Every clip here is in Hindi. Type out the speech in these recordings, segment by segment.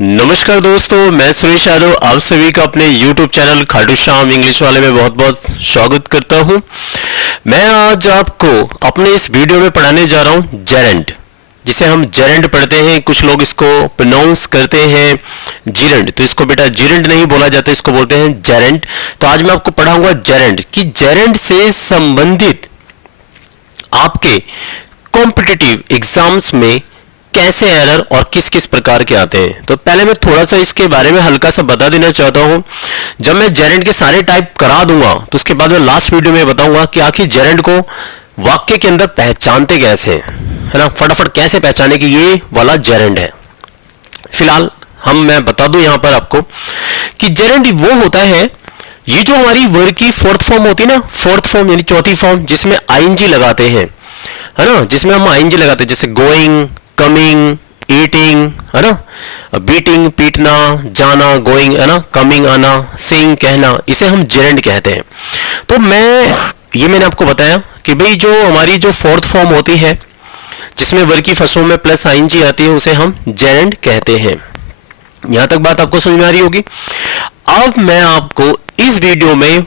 नमस्कार दोस्तों, मैं सुरेश यादव आप सभी का अपने YouTube channel Khatu Shyam English वाले में बहुत बहुत स्वागत करता हूं। मैं आज आपको अपने इस वीडियो में पढ़ाने जा रहा हूं जेरेंड, जिसे हम जेरेंड पढ़ते हैं। कुछ लोग इसको प्रोनाउंस करते हैं जीरेंड, तो इसको बेटा जीरेंड नहीं बोला जाता, इसको बोलते हैं जेरेंड। तो आज मैं आपको पढ़ाऊंगा जेरेंड कि जेरेंड से संबंधित आपके कॉम्पिटिटिव एग्जाम्स में कैसे एरर और किस किस प्रकार के आते हैं। तो पहले मैं थोड़ा सा इसके बारे में हल्का सा बता देना चाहता हूं। जब मैं जेरेंड के सारे टाइप करा दूंगा तो उसके बाद मैं लास्ट वीडियो में बताऊंगा कि आखिर जेरेंड को वाक्य के अंदर पहचानते कैसे है ना, फटाफट कैसे पहचाने कि ये वाला जेरेंड है। फिलहाल मैं बता दूं यहां पर आपको कि जेरेंड वो होता है, ये जो हमारी वर्ड की फोर्थ फॉर्म होती है ना, फोर्थ फॉर्म यानी चौथी फॉर्म, जिसमें आईएनजी लगाते हैं, है ना, जिसमें हम आईएनजी लगाते हैं, जैसे गोइंग, कमिंग, ईटिंग, है ना, बीटिंग पीटना, जाना गोइंग, है ना, कमिंग आना, सेइंग कहना, इसे हम जेरेंड कहते हैं। तो मैंने आपको बताया कि भाई जो हमारी जो फोर्थ फॉर्म होती है जिसमें वर्ग की फर्स्ट फॉर्म में प्लस आईएनजी आती है, उसे हम जेरेंड कहते हैं। यहां तक बात आपको समझ में आ रही होगी। अब मैं आपको इस वीडियो में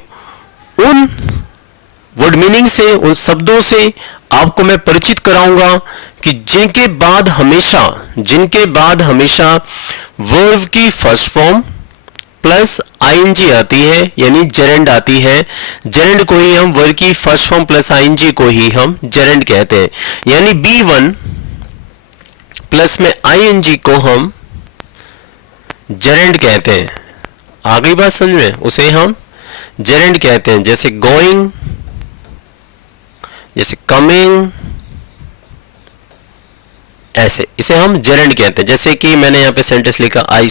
उन वर्ड मीनिंग से, उन शब्दों से आपको मैं परिचित कराऊंगा कि जिनके बाद हमेशा वर्ब की फर्स्ट फॉर्म प्लस आईएनजी आती है, यानी जेरेंड आती है। जेरेंड को ही हम वर्ब की फर्स्ट फॉर्म प्लस आईएनजी को ही हम जेरेंड कहते हैं, यानी B1 प्लस में आईएनजी को हम जेरेंड कहते हैं। आ गई बात समझ में? उसे हम जेरेंड कहते हैं। जैसे गोइंग, जैसे कमिंग, ऐसे इसे हम जेरेंड कहते हैं। जैसे कि मैंने यहां पे सेंटेंस लिखा, आई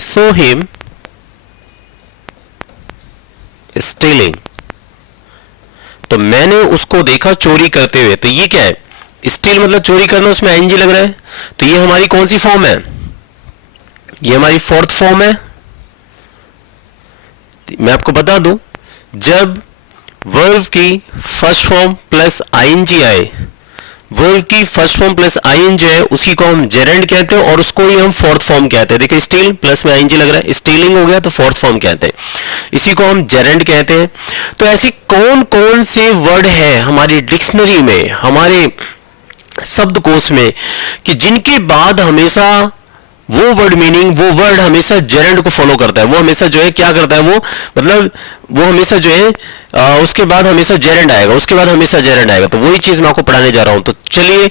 सो हिम स्टीलिंग, तो मैंने उसको देखा चोरी करते हुए। तो ये क्या है? स्टील मतलब चोरी करना, उसमें आईएनजी लग रहा है। तो ये हमारी कौन सी फॉर्म है? ये हमारी फोर्थ फॉर्म है। मैं आपको बता दूं, जब वर्ब की फर्स्ट फॉर्म प्लस आईएनजी आए, वर्ब की फर्स्ट फॉर्म प्लस आईएनजी है, उसी को हम जेरेंड कहते हैं और उसको ही हम फोर्थ फॉर्म कहते हैं। देखिए स्टील प्लस में आईएनजी लग रहा है, स्टीलिंग हो गया, तो फोर्थ फॉर्म कहते हैं, इसी को हम जेरेंड कहते हैं। तो ऐसी कौन कौन से वर्ड है हमारी डिक्शनरी में, हमारे शब्दकोश में, कि जिनके बाद हमेशा वो वर्ड मीनिंग, वो वर्ड हमेशा जेरेंड को फॉलो करता है। वो हमेशा जो है क्या करता है, वो मतलब वो हमेशा जो है उसके बाद हमेशा जेरेंड आएगा, उसके बाद हमेशा जेरेंड आएगा। तो वही चीज मैं आपको पढ़ाने जा रहा हूं। तो चलिए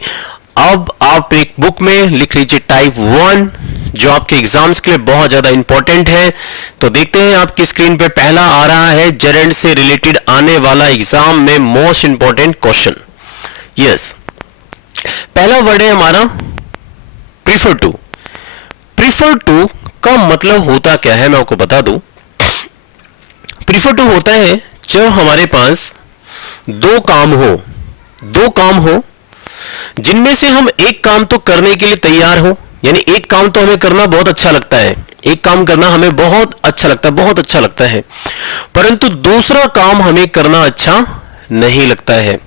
अब आप एक बुक में लिख लीजिए टाइप 1, जो आपके एग्जाम्स के लिए बहुत ज्यादा इंपॉर्टेंट है। तो देखते हैं आपकी स्क्रीन पे पहला आ रहा है जेरेंड से रिलेटेड आने वाला एग्जाम में मोस्ट इंपॉर्टेंट क्वेश्चन। यस, पहला वर्ड है हमारा प्रीफर टू। प्रीफर टू का मतलब होता क्या है, मैं आपको बता दूं। प्रीफर टू होता है जब हमारे पास दो काम हो जिनमें से हम एक काम तो करने के लिए तैयार हो, यानी एक काम तो हमें करना बहुत अच्छा लगता है, एक काम करना हमें बहुत अच्छा लगता है, परंतु दूसरा काम हमें करना अच्छा नहीं लगता है।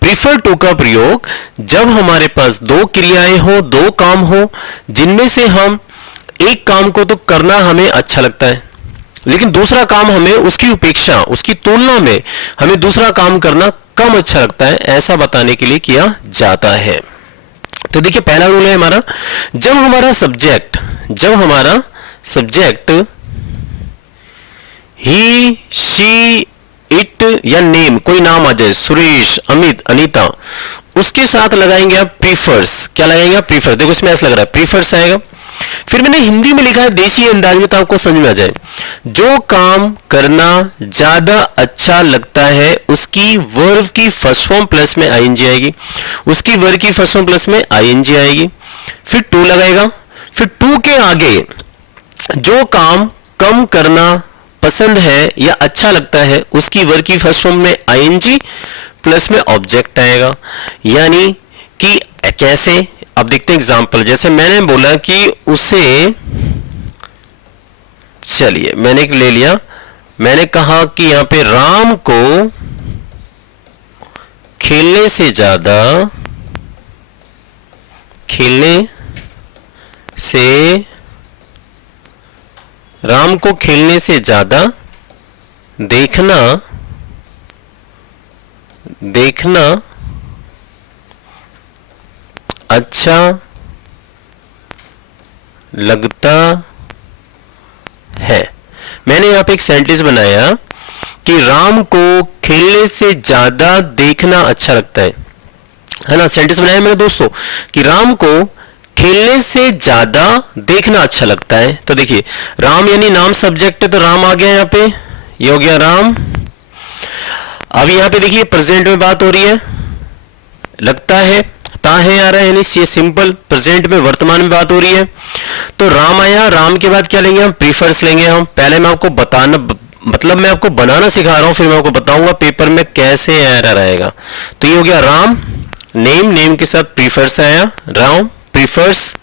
प्रीफर टू का प्रयोग जब हमारे पास दो क्रियाएं हो, दो काम हो, जिनमें से हम एक काम को तो करना हमें अच्छा लगता है, लेकिन दूसरा काम हमें उसकी उपेक्षा, उसकी तुलना में हमें दूसरा काम करना कम अच्छा लगता है, ऐसा बताने के लिए किया जाता है। तो देखिए पहला रूल है हमारा, जब हमारा सब्जेक्ट ही, शी, इट या नेम, कोई नाम आ जाए, सुरेश, अमित, अनीता, उसके साथ लगाएंगे आप प्रीफर्स। क्या लगाएंगे आप? प्रीफर। देखो इसमें ऐसा लग रहा है प्रीफर्स आएगा। फिर मैंने हिंदी में लिखा है देसी अंदाज में, तो आपको समझ में आ जाए, जो काम करना ज्यादा अच्छा लगता है उसकी वर्ब की फर्स्ट फॉर्म प्लस में आईएनजी आएगी, उसकी वर्ब की फर्स्ट फॉर्म प्लस में आईएनजी आएगी, फिर टू लगाएगा, फिर टू के आगे जो काम कम करना पसंद है या अच्छा लगता है उसकी वर्ब की फर्स्ट फॉर्म में आईएनजी प्लस में ऑब्जेक्ट आएगा। यानी कि कैसे, अब देखते हैं एग्जांपल। जैसे मैंने बोला कि उसे, चलिए मैंने ले लिया, मैंने कहा कि यहां पे राम को खेलने से ज्यादा खेलने से, राम को खेलने से ज्यादा देखना अच्छा लगता है। मैंने यहां पे एक सेंटेंस बनाया कि राम को खेलने से ज्यादा देखना अच्छा लगता है ना। सेंटेंस बनाया मैंने दोस्तों कि राम को खेलने से ज्यादा देखना अच्छा लगता है। तो देखिए राम यानी नाम सब्जेक्ट है, तो राम आ गया यहां पे, ये हो गया राम। अब यहां पे देखिए प्रेजेंट में बात हो रही है, लगता है ता है आ रहा है, यानी ये सिंपल प्रेजेंट में वर्तमान में बात हो रही है। तो राम आया, राम के बाद क्या लेंगे हम, प्रीफर्स लेंगे हम। पहले मैं आपको बताना, मतलब मैं आपको बनाना सिखा रहा हूं, फिर मैं आपको बताऊंगा पेपर में कैसे एरर आएगा। तो ये हो गया राम, नेम, नेम के साथ प्रीफर्स आया, राम प्रीफर्स।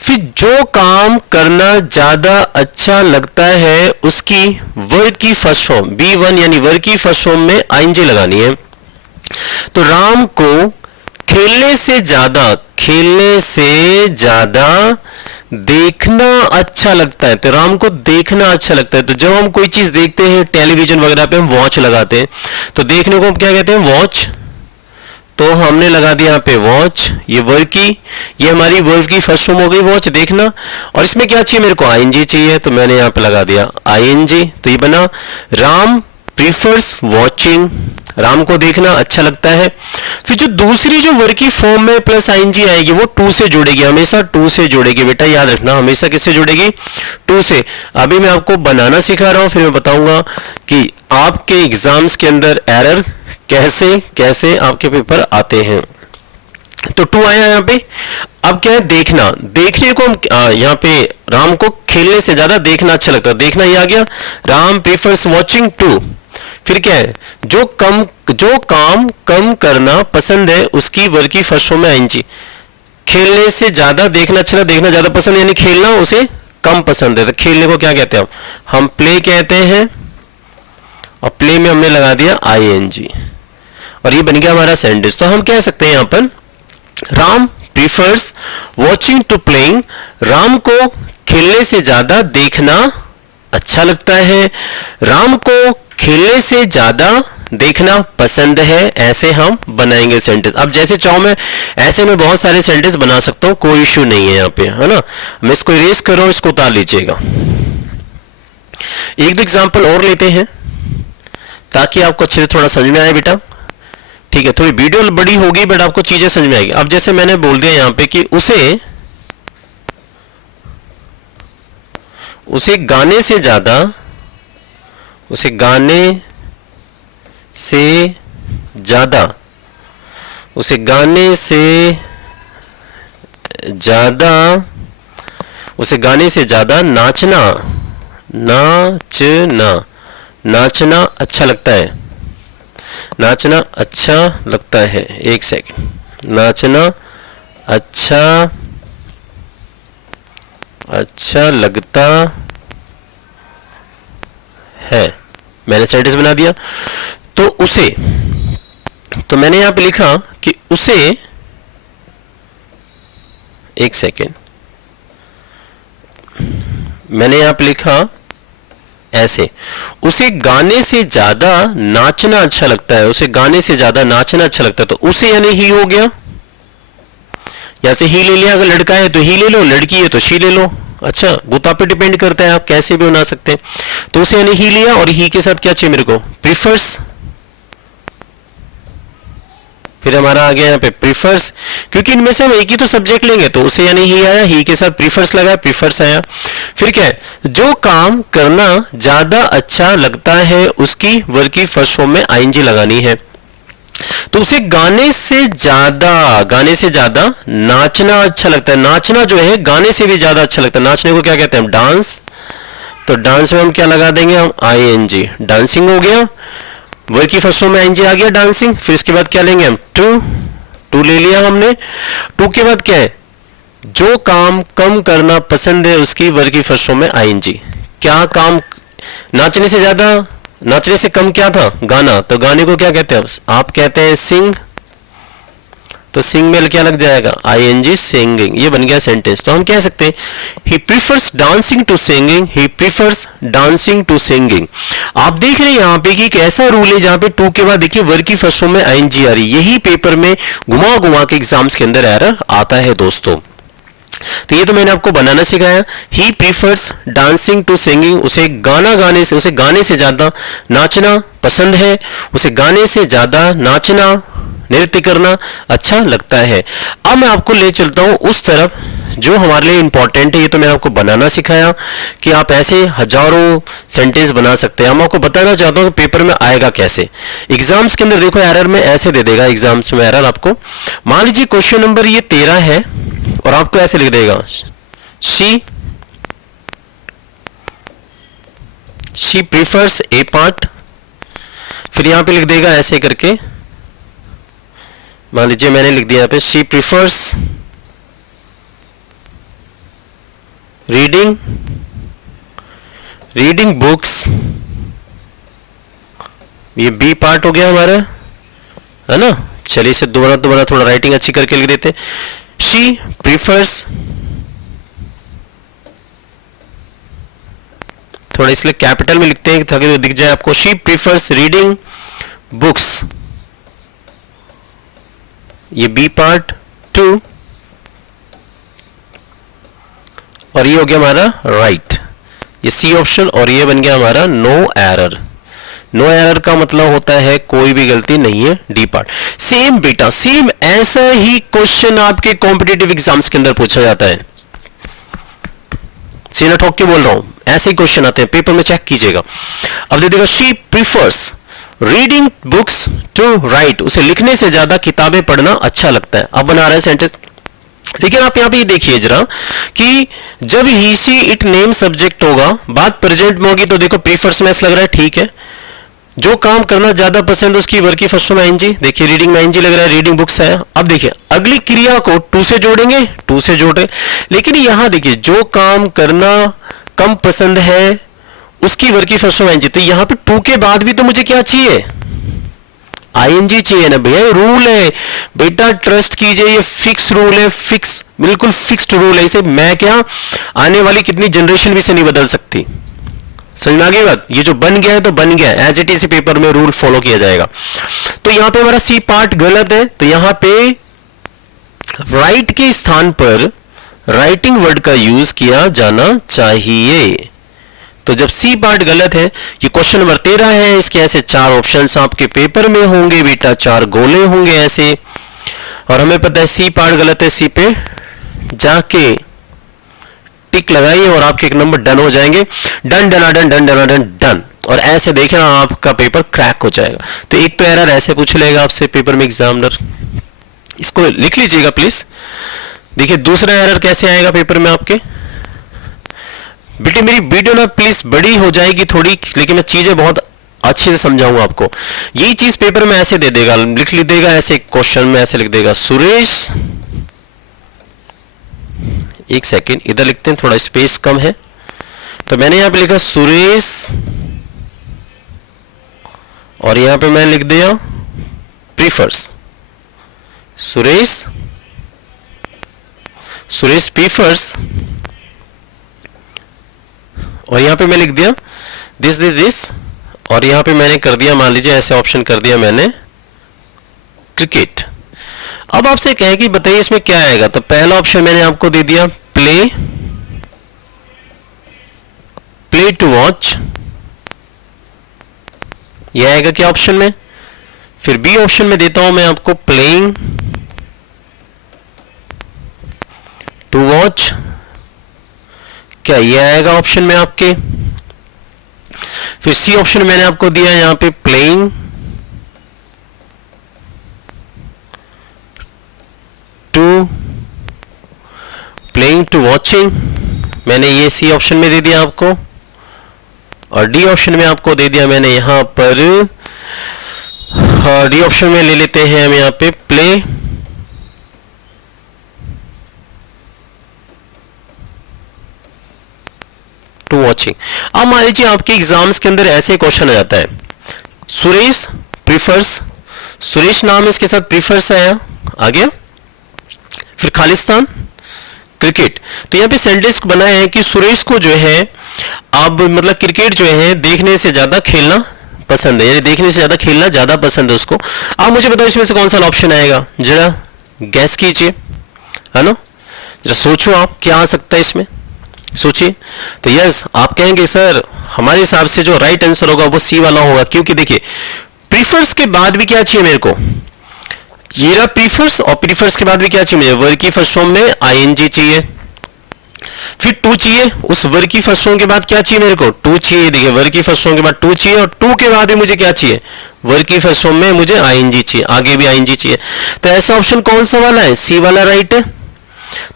फिर जो काम करना ज्यादा अच्छा लगता है उसकी वर्ब की फर्स्ट फॉर्म B1 यानी वर्ब की फर्स्ट फॉर्म में आईएनजी लगानी है। तो राम को खेलने से ज्यादा देखना अच्छा लगता है, तो राम को देखना अच्छा लगता है। तो जब हम कोई चीज देखते हैं टेलीविजन वगैरह पे, हम वॉच लगाते हैं, तो देखने को हम क्या कहते हैं, वॉच। तो हमने लगा दिया यहाँ पे वॉच, ये वर्ब की, ये हमारी वर्ब की फर्स्ट फॉर्म हो गई वॉच, देखना। और इसमें क्या चाहिए, मेरे को आईएनजी चाहिए, तो मैंने यहाँ पे लगा दिया आईएनजी। तो ये बना राम प्रीफर्स वॉचिंग, राम को देखना अच्छा लगता है। फिर जो दूसरी जो वर्ब की फॉर्म में प्लस आईएनजी आएगी वो टू से जुड़ेगी, हमेशा टू से जुड़ेगी बेटा, याद रखना, हमेशा किससे जुड़ेगी, टू से। अभी मैं आपको बनाना सिखा रहा हूं, फिर मैं बताऊंगा कि आपके एग्जाम्स के अंदर एरर कैसे कैसे आपके पेपर आते हैं। तो टू आया यहाँ पे। अब क्या है, देखना, देखने को हम यहाँ पे राम को खेलने से ज्यादा देखना अच्छा लगता है, देखना ये आ गया, राम प्रीफर्स वॉचिंग टू। फिर क्या है, जो काम कम करना पसंद है उसकी वर्ब की फर्स्ट फॉर्म में आईएनजी। खेलने से ज्यादा देखना अच्छा, देखना ज्यादा पसंद, यानी खेलना उसे कम पसंद है, तो खेलने को क्या कहते हैं हम प्ले कहते हैं, और प्ले में हमने लगा दिया आईएनजी, और ये बन गया हमारा सेंटेंस। तो हम कह सकते हैं यहां पर Ram prefers watching to playing, Ram को खेलने से ज्यादा देखना अच्छा लगता है, राम को खेलने से ज्यादा देखना पसंद है। ऐसे हम बनाएंगे सेंटेंस। अब जैसे चाहो मैं ऐसे में बहुत सारे सेंटेंस बना सकता हूं, कोई इश्यू नहीं है यहाँ पे, है ना। मैं इसको इरेज कर रहा हूं, इसको उतार लीजिएगा। एक दो एग्जाम्पल और लेते हैं ताकि आपको अच्छे से थोड़ा समझ में आए बेटा, ठीक है। थोड़ी वीडियो बड़ी होगी बट आपको चीजें समझ में आएगी। अब जैसे मैंने बोल दिया यहां पे कि उसे गाने से ज्यादा, उसे गाने से ज्यादा, उसे गाने से ज्यादा, उसे गाने से ज्यादा नाचना नाचना अच्छा लगता है, नाचना अच्छा लगता है। एक सेकंड, नाचना अच्छा लगता है, मैंने सेंटेंस बना दिया। तो उसे, तो मैंने यहां पे लिखा कि उसे, एक सेकेंड, मैंने यहां पे लिखा ऐसे, उसे गाने से ज्यादा नाचना अच्छा लगता है, उसे गाने से ज्यादा नाचना अच्छा लगता है। तो उसे यानी ही हो गया, यहां से ही ले लिया, अगर लड़का है तो ही ले लो, लड़की है तो शी ले लो। अच्छा, गुता पे डिपेंड करता है, आप कैसे भी बना सकते हैं। तो उसे यानी ही लिया, और ही के साथ क्या चाहिए मेरे को, प्रीफर्स। फिर हमारा आ गया यहाँ पे प्रीफर्स, क्योंकि इनमें से हम एक ही तो सब्जेक्ट लेंगे, तो उसे यानी ही आया, ही के साथ प्रीफर्स लगा, प्रीफर्स आया। फिर क्या है, जो काम करना ज्यादा अच्छा लगता है उसकी वर्ब की फर्स्ट फॉर्म में आईएनजी लगानी है। तो उसे गाने से ज्यादा नाचना अच्छा लगता है, नाचना जो है गाने से भी ज्यादा अच्छा लगता है। नाचने को क्या कहते हैं हम, डांस। तो डांस में हम क्या लगा देंगे हम, आईएनजी, डांसिंग हो गया, वर्ब की फर्स्ट फॉर्म में आईएनजी आ गया, डांसिंग। फिर इसके बाद क्या लेंगे हम, टू ले लिया हमने। टू के बाद क्या है, जो काम कम करना पसंद है उसकी वर्ब की फर्स्ट फॉर्म में आईएनजी। क्या काम, नाचने से ज्यादा, नाचने से कम क्या था, गाना, तो गाने को क्या कहते हैं आप कहते हैं सिंग। तो सिंग में क्या लग जाएगा, ing सिंगिंग, ये बन गया सेंटेंस। तो हम कह सकते हैं he prefers dancing to singing, he prefers dancing to singing. आप देख रहे हैं यहाँ पे कि एक ऐसा रूल है जहां पे टू के बाद देखिए वर्ब की फर्स्ट फॉर्म में ing आ रही, यही पेपर में घुमा घुमा के एग्जाम्स के अंदर एरर आता है दोस्तों। तो ये तो मैंने आपको बनाना सिखाया। ही प्रीफर्स डांसिंग टू सिंगिंग, उसे गाने से ज्यादा नाचना पसंद है, उसे गाने से ज्यादा नाचना, नृत्य करना अच्छा लगता है। अब मैं आपको ले चलता हूं उस तरफ जो हमारे लिए इंपॉर्टेंट है। ये तो मैंने आपको बनाना सिखाया कि आप ऐसे हजारों सेंटेंस बना सकते हैं। हम आपको बताना चाहता हूं कि पेपर में आएगा कैसे। एग्जाम्स के अंदर देखो एरर में ऐसे दे देगा, एग्जाम्स में एरर आपको, मान लीजिए क्वेश्चन नंबर ये 13 है और आपको ऐसे लिख देगा शी प्रीफर्स ए पार्ट, फिर यहां पे लिख देगा ऐसे करके, मान लीजिए मैंने लिख दिया यहां पे शी प्रीफर्स रीडिंग बुक्स, ये बी पार्ट हो गया हमारा, है ना। चलिए इसे दोबारा थोड़ा राइटिंग अच्छी करके लिख देते। शी प्रीफर्स, थोड़ा इसलिए कैपिटल में लिखते हैं ताकि वो दिख जाए आपको। शी प्रीफर्स रीडिंग बुक्स, ये बी पार्ट 2, और ये हो गया हमारा राइट, ये सी ऑप्शन, और ये बन गया हमारा नो एरर। नो एरर का मतलब होता है कोई भी गलती नहीं है, डी पार्ट। सेम बेटा सेम ऐसा ही क्वेश्चन आपके कॉम्पिटिटिव एग्जाम्स के अंदर पूछा जाता है। सीना ठोक के बोल रहा हूं, ऐसे ही क्वेश्चन आते हैं पेपर में, चेक कीजिएगा। अब दे देगा she prefers reading books to write, उसे लिखने से ज्यादा किताबें पढ़ना अच्छा लगता है। अब बना रहा है सेंटेंस, लेकिन आप यहां पे देखिए जरा कि जब ही सी इट नेम सब्जेक्ट होगा, बात प्रेजेंट में होगी, तो देखो प्रीफर्स में ऐसा लग रहा है, ठीक है। जो काम करना ज्यादा पसंद उसकी वर्ब की फर्स्ट फॉर्म में ing, देखिए रीडिंग में ing लग रहा है, रीडिंग बुक्स है। अब देखिए अगली क्रिया को टू से जोड़ेंगे, टू से जोड़े, लेकिन यहां देखिए जो काम करना कम पसंद है उसकी वर्ब की फर्स्ट फॉर्म ing, तो यहां पे टू के बाद भी तो मुझे क्या चाहिए, ing चाहिए ना भैया। रूल है बेटा, ट्रस्ट कीजिए, ये फिक्स रूल है, फिक्स, बिल्कुल फिक्स्ड रूल है। इसे मैं क्या आने वाली कितनी जनरेशन भी से नहीं बदल सकती। समझ में आ गई बात, ये जो बन गया है तो बन गया, एज इट इज पेपर में रूल फॉलो किया जाएगा। तो यहां पे हमारा सी पार्ट गलत है, तो यहां पे राइट के स्थान पर राइटिंग वर्ड का यूज किया जाना चाहिए। तो जब सी पार्ट गलत है, ये क्वेश्चन नंबर 13 है, इसके ऐसे 4 ऑप्शंस आपके पेपर में होंगे बेटा, 4 गोले होंगे ऐसे, और हमें पता है सी पार्ट गलत है। सी पे जाके टिक लगाइए और आपके एक नंबर डन हो जाएंगे। Done done done done done done done, और ऐसे देखना आपका पेपर क्रैक हो जाएगा। तो एक तो एरर ऐसे पूछ लेगा आपसे पेपर में एग्जामिनर, इसको लिख लीजिएगा प्लीज। देखिए दूसरा एरर कैसे आएगा पेपर में आपके। बेटे मेरी वीडियो ना प्लीज बड़ी हो जाएगी थोड़ी, लेकिन मैं चीजें बहुत अच्छे से समझाऊंगा आपको। यही चीज पेपर में ऐसे दे देगा, लिख देगा ऐसे, क्वेश्चन में ऐसे लिख देगा सुरेश, एक सेकेंड इधर लिखते हैं, थोड़ा स्पेस कम है, तो मैंने यहां पे लिखा सुरेश, और यहां पे मैंने लिख दिया प्रीफर्स, सुरेश प्रीफर्स, और यहां पे मैं लिख दिया दिस, और यहां पे मैंने कर दिया, मान लीजिए ऐसे ऑप्शन कर दिया मैंने क्रिकेट। अब आपसे कहे कि बताइए इसमें क्या आएगा, तो पहला ऑप्शन मैंने आपको दे दिया प्ले टू वॉच, यह आएगा क्या ऑप्शन में। फिर बी ऑप्शन में देता हूं मैं आपको प्लेइंग टू वॉच, क्या यह आएगा ऑप्शन में आपके। फिर सी ऑप्शन मैंने आपको दिया यहां पे प्लेइंग टू वॉचिंग, मैंने ये सी ऑप्शन में दे दिया आपको, और डी ऑप्शन में आपको दे दिया मैंने यहां पर, डी ऑप्शन में ले लेते हैं हम यहां पे प्ले टू वॉचिंग। अब मान लीजिए आपके एग्जाम्स के अंदर ऐसे क्वेश्चन आ जाता है, सुरेश प्रीफर्स, सुरेश नाम इसके साथ प्रीफर्स आया, आ गया, फिर खालिस्तान क्रिकेट। तो यहाँ पे सेंटेंस बना है कि सुरेश को जो है अब मतलब क्रिकेट जो है देखने से ज्यादा खेलना पसंद है, यानी देखने से ज्यादा खेलना ज्यादा पसंद है उसको। आप मुझे बताओ इसमें से कौन सा ऑप्शन आएगा, जरा गैस कीजिए, है ना, जरा सोचो आप क्या आ सकता है इसमें, सोचिए। तो यस, आप कहेंगे सर हमारे हिसाब से जो राइट आंसर होगा वो सी वाला होगा, क्योंकि देखिए प्रीफर्स के बाद भी क्या चाहिए मेरे को, ये रहा प्रीफर्स, और प्रीफर्स के बाद भी क्या चाहिए मुझे, वर्ब की फर्स्ट फॉर्म में आईएनजी चाहिए, फिर टू चाहिए, उस वर्ब की फर्स्ट फॉर्म के बाद क्या चाहिए मेरे को, टू चाहिए। देखिए वर्ब की फर्स्ट फॉर्म के बाद टू चाहिए, और टू के बाद ही मुझे क्या चाहिए, वर्ब की फर्स्ट फॉर्म में मुझे आईएनजी चाहिए, आगे भी आईएनजी चाहिए। तो ऐसा ऑप्शन कौन सा वाला है, सी वाला राइट है।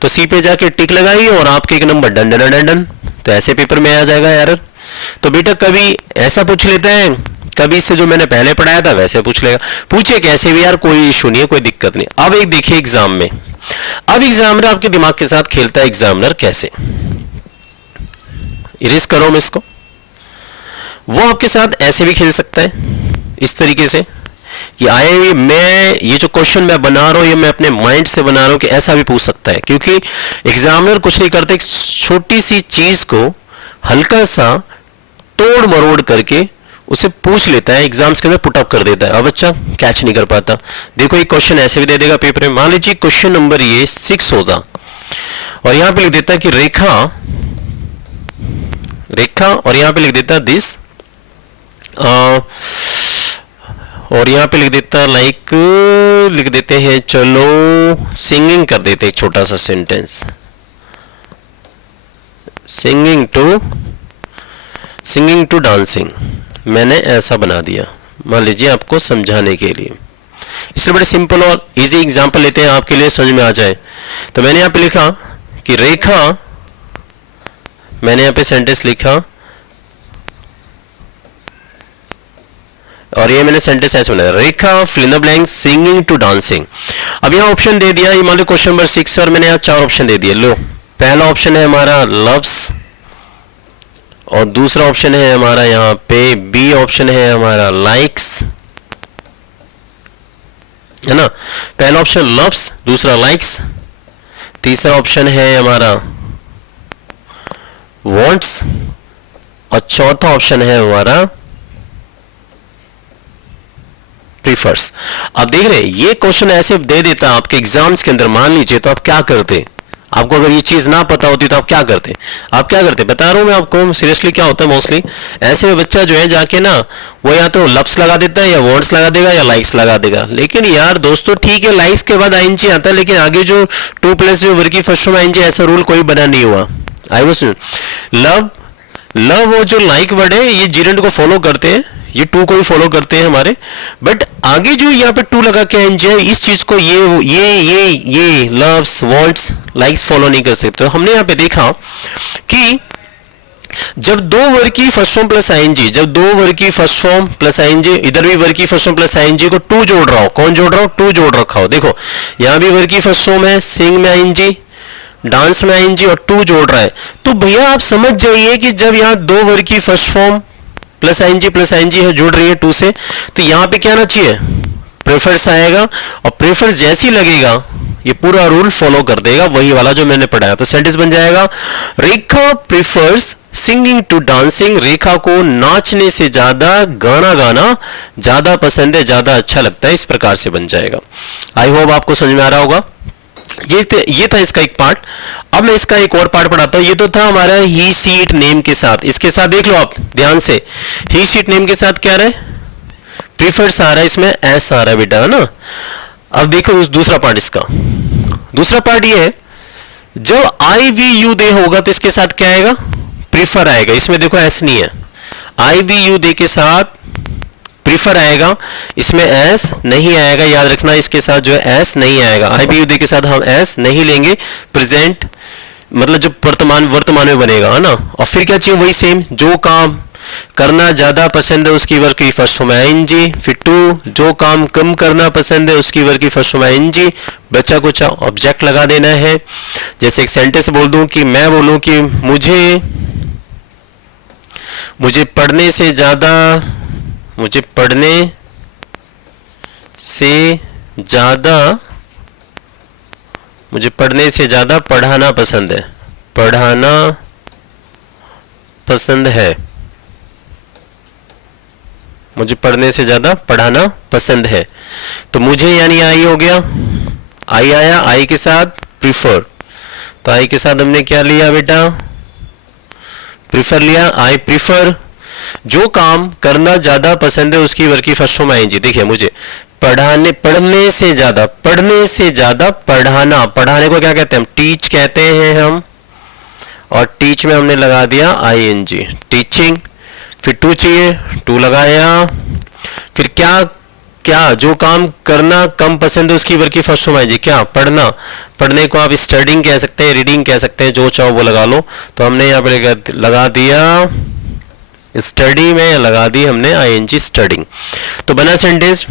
तो सी पे जाके टिक लगाइए और आपके एक number done done done done. तो ऐसे पेपर में आ जाएगा एरर। तो बेटा कभी ऐसा पूछ लेता है, कभी इससे जो मैंने पहले पढ़ाया था वैसे पूछ लेगा, पूछे कैसे भी यार, कोई इशू नहीं है, कोई दिक्कत नहीं। अब एक देखिए एग्जाम में, अब एग्जामिनर आपके दिमाग के साथ खेलता है, एग्जामिनर कैसे, इरेज करो मैं इसको, वो आपके साथ ऐसे भी खेल सकता है इस तरीके से, ये आए हुए मैं ये जो क्वेश्चन मैं बना रहा हूं ये मैं अपने माइंड से बना रहा हूं कि ऐसा भी पूछ सकता है, क्योंकि एग्जामिनर कुछ नहीं करते, एक छोटी सी चीज को हल्का सा तोड़ मरोड़ करके उसे पूछ लेता है, एग्जाम्स के अंदर पुट अप कर देता है, अब बच्चा कैच नहीं कर पाता। देखो एक क्वेश्चन ऐसे भी दे देगा पेपर में, मान लीजिए क्वेश्चन नंबर ये 6 होगा और यहां पे लिख देता है कि रेखा, और यहां पे लिख देता है दिस, और यहां पे लिख देता लाइक, लिख देते हैं चलो सिंगिंग कर देते एक छोटा सा सेंटेंस, सिंगिंग टू डांसिंग, मैंने ऐसा बना दिया मान लीजिए आपको समझाने के लिए। इससे बड़े सिंपल और इजी एग्जांपल लेते हैं आपके लिए समझ में आ जाए। तो मैंने यहां पे लिखा कि रेखा, मैंने यहां पे सेंटेंस लिखा और ये मैंने सेंटेंस ऐसे बनाया, रेखा fill in the blank singing to dancing. अब यहां ऑप्शन दे दिया, ये मान लो क्वेश्चन नंबर 6 और मैंने यहां 4 ऑप्शन दे दिए। लो पहला ऑप्शन है हमारा लव्स, और दूसरा ऑप्शन है हमारा यहां पे बी ऑप्शन है हमारा लाइक्स, है ना, पहला ऑप्शन लव्स, दूसरा लाइक्स, तीसरा ऑप्शन है हमारा वांट्स, और चौथा ऑप्शन है हमारा प्रीफर्स। अब देख रहे हैं ये क्वेश्चन ऐसे दे देता आपके एग्जाम्स के अंदर, मान लीजिए, तो आप क्या करते, आपको अगर ये चीज ना पता होती तो आप क्या करते, बता रहा हूं मैं आपको सीरियसली क्या होता है मोस्टली ऐसे में बच्चा जो है जाके ना वो या तो लफ्स लगा देता है या वर्ड्स लगा देगा या लाइक्स लगा देगा। लेकिन यार दोस्तों ठीक है लाइक्स के बाद आईएनजी आता है, लेकिन आगे जो 2 प्लस जो वर्ब की फर्स्ट फॉर्म आईएनजी, ऐसा रूल कोई बना नहीं हुआ। आई वाज लव वो जो लाइक वर्ड है ये जीरेंड को फॉलो करते हैं, ये टू को ही फॉलो करते हैं हमारे, बट आगे जो यहाँ पे टू लगा के एंजॉय इस चीज को ये लव्स वांट्स लाइक्स फॉलो नहीं कर सकते। तो हमने यहाँ पे देखा कि जब दो वर्ब की फर्स्ट फॉर्म प्लस आईएनजी, जब दो वर्ब की फर्स्ट फॉर्म प्लस आईएनजी, इधर भी वर्ब की फर्स्ट फॉर्म प्लस आईएनजी को टू जोड़ रहा हो, कौन जोड़ रहा हो, टू जोड़ रखा हो। देखो यहां भी वर्ब की फर्स्ट फॉर्म है, सिंग में आईएनजी, डांस में आईएनजी और टू जोड़ रहा है, तो भैया आप समझ जाइए कि जब यहां दो वर्ब की फर्स्ट फॉर्म प्लस आईएनजी है जुड़ रही है टू से, तो यहां पे क्या आना चाहिए, प्रेफर्स आएगा, और प्रेफर्स जैसे ही लगेगा ये पूरा रूल फॉलो कर देगा, वही वाला जो मैंने पढ़ाया। तो सेंटेंस बन जाएगा रेखा प्रीफर्स सिंगिंग टू डांसिंग, रेखा को नाचने से ज्यादा गाना गाना ज्यादा पसंद है, ज्यादा अच्छा लगता है, इस प्रकार से बन जाएगा। आई होप आपको समझ में आ रहा होगा। ये था इसका एक पार्ट। अब मैं इसका एक और पार्ट पढ़ाता हूं। ये तो था हमारा ही सीट नेम के साथ, इसके साथ देख लो आप ध्यान से, ही सीट नेम के साथ क्या आ रहा है, प्रीफर्स आ रहा है, इसमें एस आ रहा है बेटा, है ना। अब देखो दूसरा पार्ट, इसका दूसरा पार्ट ये है जब आई वी यू दे होगा तो इसके साथ क्या आएगा, प्रीफर आएगा, इसमें देखो एस नहीं है, आई वी यू दे के साथ प्रीफर आएगा, इसमें एस नहीं आएगा, याद रखना इसके साथ जो है एस नहीं आएगा, आई बी यू दे के साथ हम एस नहीं लेंगे, प्रेजेंट मतलब जो वर्तमान में बनेगा, है ना। और फिर क्या चाहिए, वही सेम, जो काम करना ज्यादा पसंद है उसकी वर्ब की फर्स्ट फॉर्म आईएनजी, फिर टू जो काम कम करना पसंद है उसकी वर्ब की फर्स्ट फॉर्म आईएनजी, बचा कुछ ऑब्जेक्ट लगा देना है। जैसे एक सेंटेंस बोल दूं कि मैं बोलूं कि मुझे पढ़ने से मुझे पढ़ने से ज्यादा पढ़ाना पसंद है, पढ़ाना पसंद है, मुझे पढ़ने से ज्यादा पढ़ाना पसंद है। तो मुझे यानी आई हो गया, आई आया, आई के साथ प्रीफर, तो आई के साथ हमने क्या लिया बेटा, प्रीफर लिया। आई प्रीफर, जो काम करना ज्यादा पसंद है उसकी वर्ब की फर्स्ट फॉर्म आएंगी। देखिए मुझे पढ़ाने, पढ़ने से ज्यादा, पढ़ने से ज्यादा पढ़ाना, पढ़ाने को क्या कहते हैं हम, टीच कहते हैं हम, और टीच में हमने लगा दिया आईएनजी, टीचिंग। फिर टू चाहिए, टू लगाया। फिर क्या क्या, जो काम करना कम पसंद है उसकी वर्ब की फर्स्ट फॉर्म आएगी क्या, पढ़ना। पढ़ने को आप स्टडिंग कह सकते हैं, रीडिंग कह सकते हैं, जो चाहो वो लगा लो। तो हमने यहाँ पे लगा दिया स्टडी में, लगा दी हमने आईएनजी स्टडिंग। तो बना sentence,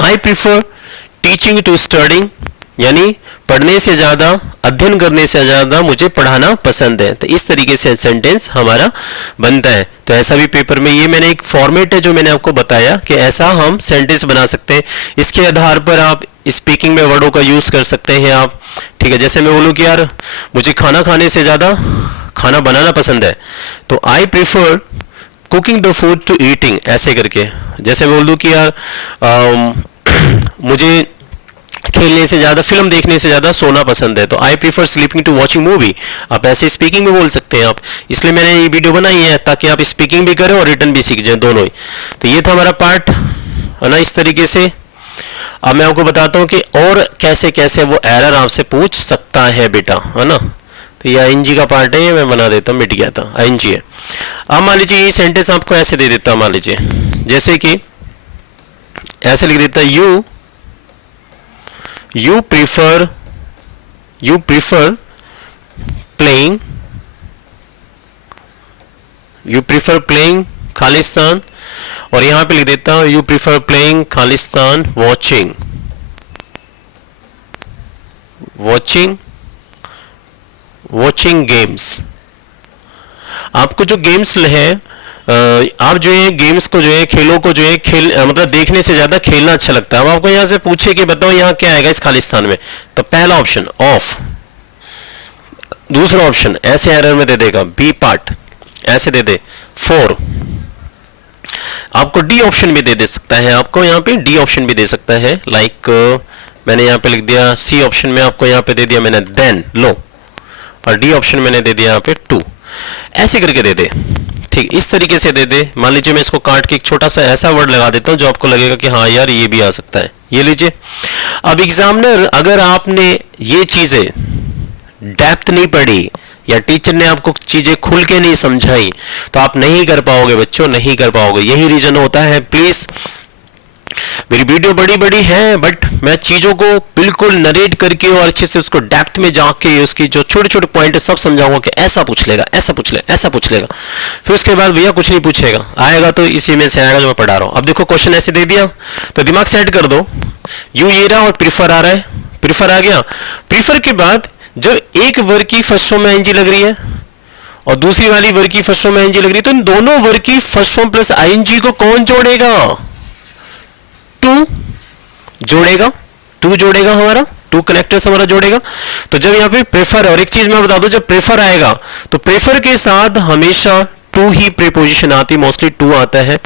I prefer teaching to studying, यानी पढ़ने से ज्यादा, अध्ययन करने से ज्यादा मुझे पढ़ाना पसंद है। तो इस तरीके से सेंटेंस हमारा बनता है। तो ऐसा भी पेपर में, ये मैंने एक फॉर्मेट है जो मैंने आपको बताया कि ऐसा हम सेंटेंस बना सकते हैं। इसके आधार पर आप स्पीकिंग में वर्डों का यूज कर सकते हैं आप, ठीक है। जैसे मैं बोलूँ कि यार मुझे खाना खाने से ज्यादा खाना बनाना पसंद है, तो I prefer cooking the food to eating, ऐसे करके। जैसे मैं बोल दूं कि यार मुझे खेलने से ज्यादा, फिल्म देखने से ज्यादा सोना पसंद है, तो I prefer sleeping to watching movie. आप ऐसे स्पीकिंग में बोल सकते हैं आप, इसलिए मैंने ये वीडियो बनाई है ताकि आप स्पीकिंग भी करें और रिटन भी सीख जाए, दोनों ही। तो ये था हमारा पार्ट, है ना, इस तरीके से। अब मैं आपको बताता हूँ कि और कैसे कैसे वो एरर आपसे पूछ सकता है बेटा, है ना। तो ये आईएनजी का पार्ट है, ये मैं बना देता हूँ, मिट गया था, आईएनजी है। अब मान लीजिए ये सेंटेंस आपको ऐसे दे देता हूं, मान लीजिए जैसे कि ऐसे लिख देता, यू प्रीफर प्लेइंग, खालिस्तान, और यहां पे लिख देता हूं you prefer playing Khalistan watching games. आपको जो गेम्स है, आप जो है गेम्स को, जो है खेलों को, जो है मतलब देखने से ज्यादा खेलना अच्छा लगता है। अब आपको यहां से पूछे कि बताओ यहां क्या आएगा इस खालिस्तान में, तो पहला ऑप्शन ऑफ, दूसरा ऑप्शन ऐसे एरर में दे देगा बी पार्ट, ऐसे दे दे 4। आपको डी ऑप्शन भी दे सकता है, आपको यहाँ पे डी ऑप्शन भी दे सकता है, लाइक मैंने यहाँ पे लिख दिया सी ऑप्शन में, आपको यहाँ पे दे दिया मैंने देन, लो, और डी ऑप्शन मैंने दे दिया यहाँ पे 2, ऐसे करके दे दे, ठीक, इस तरीके से दे दे। मान लीजिए मैं इसको काट के एक छोटा सा ऐसा वर्ड लगा देता हूं जो आपको लगेगा कि हाँ यार ये भी आ सकता है, ये लीजिए। अब एग्जामिनर, अगर आपने ये चीजें डेप्थ नहीं पढ़ी या टीचर ने आपको चीजें खुल के नहीं समझाई तो आप नहीं कर पाओगे बच्चों, नहीं कर पाओगे। यही रीजन होता है। प्लीज, मेरी वीडियो बड़ी बड़ी है बट मैं चीजों को बिल्कुल नरेट करके और अच्छे से उसको डेप्थ में जाके उसकी जो छोटे छोटे पॉइंट है सब समझाऊंगा कि ऐसा पूछ लेगा, ऐसा पूछ ले, ऐसा पूछ लेगा। फिर उसके बाद भैया कुछ नहीं पूछेगा, आएगा तो इसी में से आएगा जो मैं पढ़ा रहा हूं। अब देखो क्वेश्चन ऐसे दे दिया तो दिमाग सेट कर दो, यू ये रहा और प्रीफर आ रहा है, प्रीफर आ गया। प्रीफर के बाद जब एक वर्ग की फर्स्ट फॉर्म में आईएनजी लग रही है और दूसरी वाली वर्ग की फर्स्ट फॉर्म में आईएनजी लग रही है, तो इन दोनों वर्ग की फर्स्ट फॉर्म प्लस आईएनजी को कौन जोड़ेगा? टू जोड़ेगा, टू जोड़ेगा, हमारा टू कनेक्टर्स हमारा जोड़ेगा। तो जब यहां पे प्रेफर है, और एक चीज मैं बता दूं, जब प्रेफर आएगा तो प्रेफर के साथ हमेशा टू ही प्रीपोजिशन आती, मोस्टली टू आता है,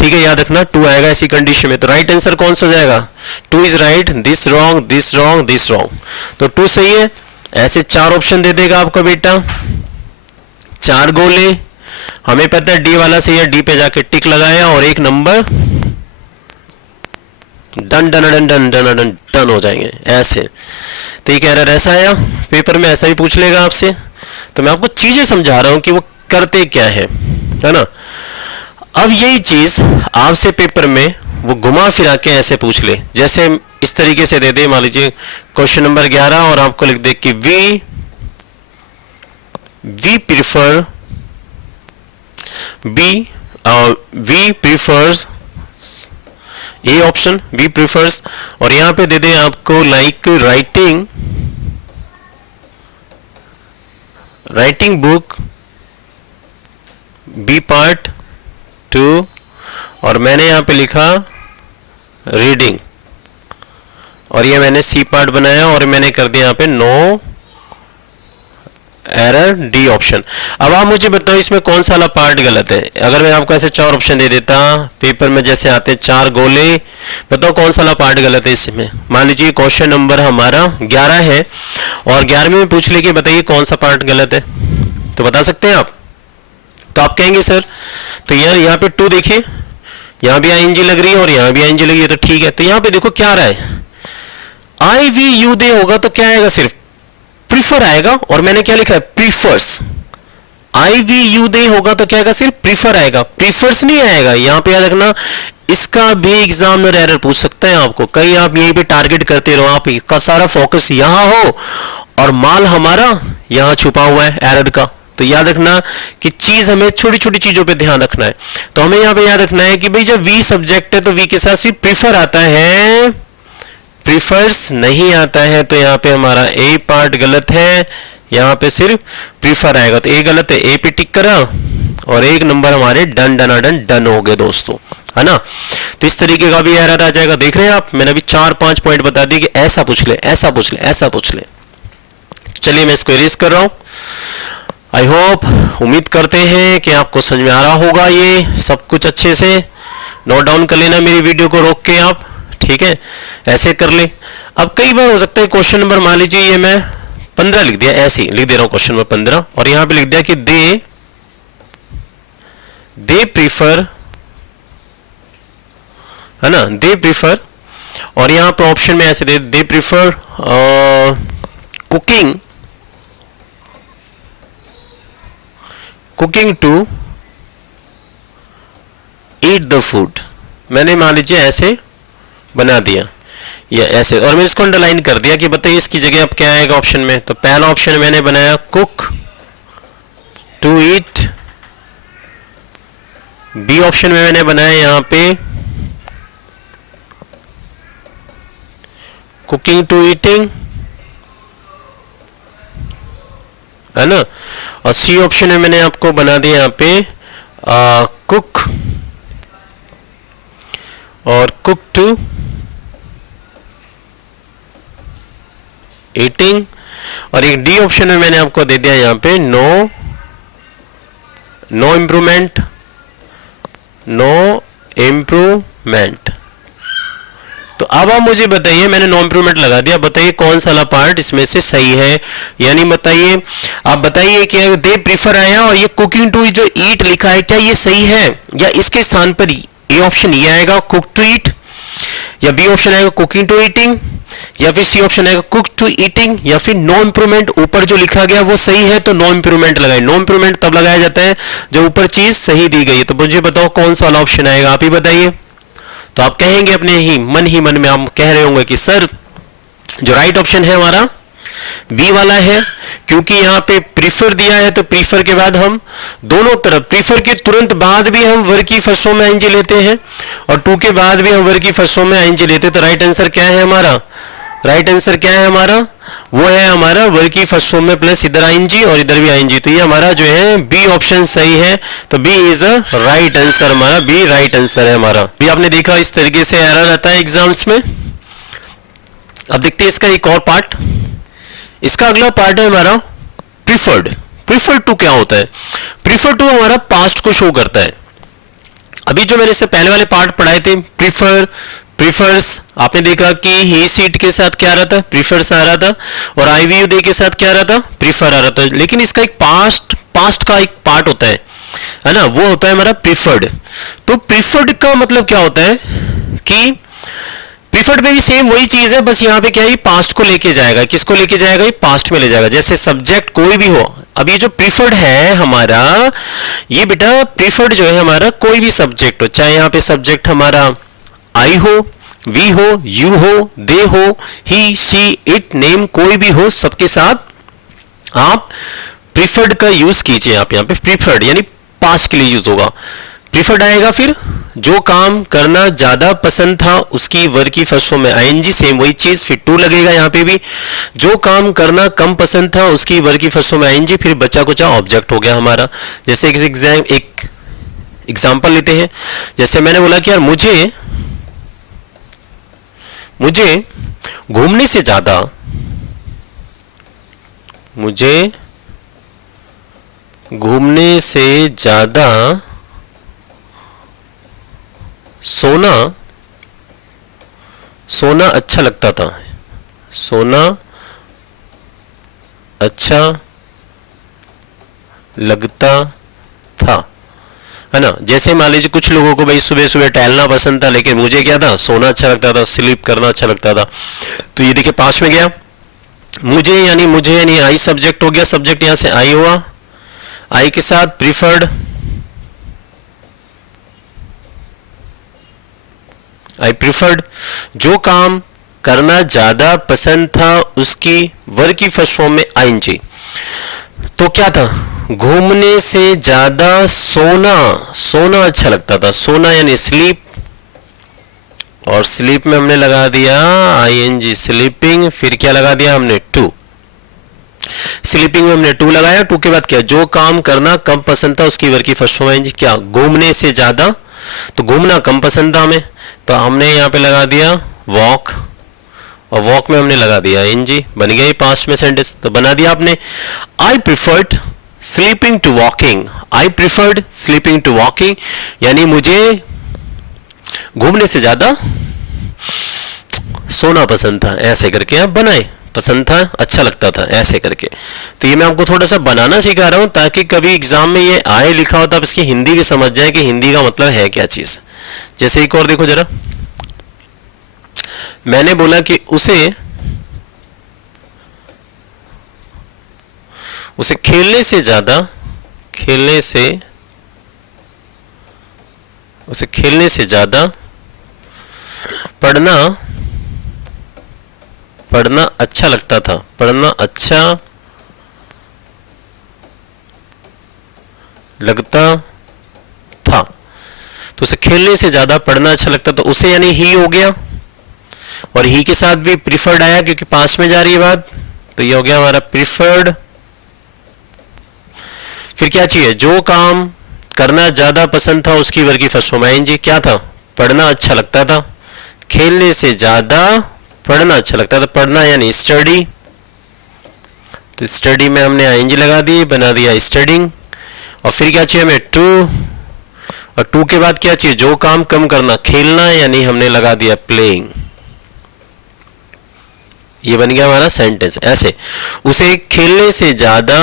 ठीक है, याद रखना टू आएगा ऐसी कंडीशन में। तो राइट आंसर कौन सा हो जाएगा? Two is right, this wrong, this wrong, this wrong, तो टू सही है। ऐसे चार ऑप्शन दे देगा आपका बेटा, चार गोले, हमें पता है डी वाला सही है, डी पे जाके टिक लगाया और एक number done done done done done done done हो जाएंगे ऐसे। तो ये कह रहा है ऐसा आया, पेपर में ऐसा ही पूछ लेगा आपसे। तो मैं आपको चीजें समझा रहा हूं कि वो करते क्या है ना। अब यही चीज आपसे पेपर में वो घुमा फिरा के ऐसे पूछ ले, जैसे इस तरीके से दे दे, मान लीजिए क्वेश्चन नंबर 11 और आपको लिख दे कि we prefers A option, we prefers, और यहां पे दे दे आपको like writing book B part 2, और मैंने यहां पे लिखा रीडिंग, और ये मैंने सी पार्ट बनाया और मैंने कर दिया यहाँ पे नो एरर, डी ऑप्शन। अब आप मुझे बताओ इसमें कौन सा वाला पार्ट गलत है। अगर मैं आपको ऐसे 4 ऑप्शन दे देता, पेपर में जैसे आते हैं 4 गोले, बताओ कौन सा वाला पार्ट गलत है इसमें। मान लीजिए क्वेश्चन नंबर हमारा 11 है और 11वें में पूछ ले कि बताइए कौन सा पार्ट गलत है, तो बता सकते हैं आप। तो आप कहेंगे सर, तो यहाँ पे 2 देखिए, यहाँ भी आईएनजी लग रही है और यहाँ भी आईएनजी लगी है, तो ठीक है। तो यहाँ पे देखो क्या आ रहा है, आई वी यू दे होगा तो क्या आएगा, सिर्फ प्रीफर आएगा। और मैंने क्या लिखा है, prefers. I we you they होगा तो क्या आएगा, सिर्फ प्रीफर आएगा, प्रीफर्स नहीं आएगा। यहां पे याद रखना, इसका भी एग्जामिनर एरर पूछ सकता है आपको। कहीं आप यहीं पे टारगेट करते रहो, आपका सारा फोकस यहां हो और माल हमारा यहां छुपा हुआ है एरर का। तो याद रखना कि चीज हमें छोटी छोटी चीजों पे ध्यान रखना है। तो हमें यहां पे याद रखना है कि भाई जब वी सब्जेक्ट है तो वी के साथ सिर्फ प्रीफर आता है, प्रीफर्स नहीं आता है। तो यहां पे हमारा ए पार्ट गलत है, यहां पे सिर्फ प्रीफर आएगा। तो ए गलत है, ए पे टिक करा और 1 नंबर हमारे डन डन हो गए दोस्तों, है ना। तो इस तरीके का भी एरर आ जाएगा। देख रहे हैं आप, मैंने अभी 4-5 पॉइंट बता दिए कि ऐसा पूछ ले, ऐसा पूछ ले, ऐसा पूछ ले। चलिए मैं इसको इरेज कर रहा हूं। आई होप, उम्मीद करते हैं कि आपको समझ में आ रहा होगा ये सब कुछ अच्छे से। नोट डाउन कर लेना मेरी वीडियो को रोक के आप, ठीक है, ऐसे कर ले। अब कई बार हो सकता है क्वेश्चन नंबर, मान लीजिए ये मैं 15 लिख दिया, ऐसे ही लिख दे रहा हूं क्वेश्चन नंबर 15 और यहां पे लिख दिया कि दे प्रीफर, है ना, दे प्रीफर। और यहां पे ऑप्शन में ऐसे they prefer cooking to eat the food. मैंने मान लीजिए ऐसे बना दिया या ऐसे, और मैंने इसको अंडरलाइन कर दिया कि बताइए इसकी जगह अब क्या आएगा ऑप्शन में। तो पहला ऑप्शन मैंने बनाया cook to eat, B option में मैंने बनाया यहां पे कुकिंग टू ईटिंग, है ना। और सी ऑप्शन में मैंने आपको बना दिया यहां पे कुक और कुक टू ईटिंग। और एक डी ऑप्शन में मैंने आपको दे दिया यहां पे नो इम्प्रूवमेंट, नो इम्प्रूवमेंट। तो अब आप मुझे बताइए, मैंने नो इम्प्रूवमेंट लगा दिया, बताइए कौन सा वाला पार्ट इसमें से सही है। यानी बताइए, आप बताइए कि दे प्रीफर आया और ये कुकिंग टू जो ईट लिखा है, क्या ये सही है, या इसके स्थान पर ए ऑप्शन ये आएगा कुक टू ईट, या बी ऑप्शन आएगा कुकिंग टू ईटिंग, या फिर सी ऑप्शन आएगा कुक टू ईटिंग, या फिर नो इम्प्रूवमेंट। ऊपर जो लिखा गया वो सही है तो नो इम्प्रूवमेंट लगाए। नो इम्प्रूवमेंट तब लगाया जाता है जब ऊपर चीज सही दी गई है। तो मुझे बताओ कौन सा वाला ऑप्शन आएगा, आप ही बताइए। तो आप कहेंगे अपने ही मन में आप कह रहे होंगे कि सर जो राइट ऑप्शन है हमारा बी वाला है, क्योंकि यहां पे प्रीफर दिया है तो प्रीफर के बाद हम दोनों तरफ, प्रीफर के तुरंत बाद भी हम वर्ब की फर्स्ट फॉर्म में आईएनजी लेते हैं और टू के बाद भी हम वर्ब की फर्स्ट फॉर्म में आईएनजी लेते हैं। तो राइट आंसर क्या है हमारा, राइट आंसर क्या है हमारा, वो है हमारा वर्ब की फर्स्ट फॉर्म में प्लस इधर आईएनजी और इधर भी आईएनजी। तो ये हमारा जो है बी ऑप्शन सही है। तो B is a right answer, हमारा बी राइट आंसर है हमारा। भी आपने देखा इस तरीके से एरर आता है एग्जाम्स में। अब देखते हैं इसका एक और पार्ट। इसका अगला पार्ट है हमारा प्रीफर्ड। प्रीफर्ड टू क्या होता है, प्रीफर्ड टू हमारा पास्ट को शो करता है। अभी जो मैंने इससे पहले वाले पार्ट पढ़ाए थे, प्रीफर, प्रीफर्स, आपने देखा कि ही सीट के साथ क्या आ रहा था, प्रीफर्स आ रहा था, और आई वी यू दे के साथ क्या आ रहा था, प्रीफर आ रहा था। लेकिन इसका एक पास्ट का एक पार्ट होता है ना, वो होता है हमारा प्रीफर्ड। तो प्रीफर्ड का मतलब क्या होता है कि प्रीफर्ड में भी सेम वही चीज है, बस यहां पे क्या है, पास्ट को लेके जाएगा। किसको लेके जाएगा, ये पास्ट में ले जाएगा। जैसे सब्जेक्ट कोई भी हो, अब ये जो प्रीफर्ड है हमारा, ये बेटा प्रीफर्ड जो है हमारा कोई भी सब्जेक्ट हो, चाहे यहां पे सब्जेक्ट हमारा आई हो, वी हो, यू हो, दे हो, ही, शी, इट, नेम, कोई भी हो, सबके साथ आप प्रीफर्ड का यूज कीजिए। आप यहां पे प्रीफर्ड यानी पास्ट के लिए यूज होगा। प्रीफर्ड आएगा फिर जो काम करना ज्यादा पसंद था उसकी वर्ब की फर्स्ट फॉर्म में आईएनजी, सेम वही चीज, फिर टू लगेगा यहां पे भी। जो काम करना कम पसंद था उसकी वर्ब की फर्स्ट फॉर्म में आईएनजी, फिर बचा कुचा ऑब्जेक्ट हो गया हमारा। जैसे एक एग्जांपल लेते हैं। जैसे मैंने बोला कि यार मुझे घूमने से ज्यादा, मुझे घूमने से ज्यादा सोना सोना अच्छा लगता था, सोना अच्छा लगता था, है ना। जैसे मान लीजिए कुछ लोगों को भाई सुबह सुबह टहलना पसंद था, लेकिन मुझे क्या था, सोना अच्छा लगता था, स्लीप करना अच्छा लगता था। तो ये देखिए पास में गया, मुझे यानी आई सब्जेक्ट हो गया, सब्जेक्ट यहां से आई हुआ, आई के साथ प्रीफर्ड, आई प्रीफर्ड, जो काम करना ज्यादा पसंद था उसकी वर्ब की फर्स्ट फॉर्म में आईएनजी। तो क्या था, घूमने से ज्यादा सोना, सोना अच्छा लगता था, सोना यानी स्लीप, और स्लीप में हमने लगा दिया आईएनजी स्लीपिंग, फिर क्या लगा दिया हमने टू, स्लीपिंग में हमने टू लगाया, टू के बाद क्या, जो काम करना कम पसंद था उसकी वर्ब की फर्स्ट फॉर्म आईएनजी, क्या, घूमने से ज्यादा, तो घूमना कम पसंद था हमें, तो हमने यहां पे लगा दिया वॉक, और वॉक में हमने लगा दिया एनजी, बन गया ये पास्ट में सेंटेंस। तो बना दिया आपने, I preferred sleeping to walking, I preferred sleeping to walking, यानी मुझे घूमने से ज्यादा सोना पसंद था, ऐसे करके आप बनाए, पसंद था अच्छा लगता था ऐसे करके। तो ये मैं आपको थोड़ा सा बनाना सिखा रहा हूं ताकि कभी एग्जाम में ये आए लिखा हो तो आप इसकी हिंदी भी समझ जाए कि हिंदी का मतलब है क्या चीज। जैसे एक और देखो जरा, मैंने बोला कि उसे खेलने से ज्यादा, उसे खेलने से ज्यादा पढ़ना अच्छा लगता था, पढ़ना अच्छा लगता था। तो उसे खेलने से ज्यादा पढ़ना अच्छा लगता, तो उसे यानी ही हो गया, और ही के साथ भी प्रिफर्ड आया क्योंकि पास में जा रही है बात, तो ये हो गया हमारा प्रिफर्ड। फिर क्या चाहिए, जो काम करना ज्यादा पसंद था उसकी वर्ब की फर्स्ट फॉर्म आईएनजी, क्या था, पढ़ना अच्छा लगता था, खेलने से ज्यादा पढ़ना अच्छा लगता था, पढ़ना यानी स्टडी, तो स्टडी में हमने आईएनजी लगा दी, बना दिया स्टडिंग। और फिर क्या चाहिए हमें, टू, और टू के बाद क्या चाहिए, जो काम कम करना, खेलना, यानी हमने लगा दिया प्लेइंग। ये बन गया हमारा सेंटेंस। ऐसे उसे खेलने से ज्यादा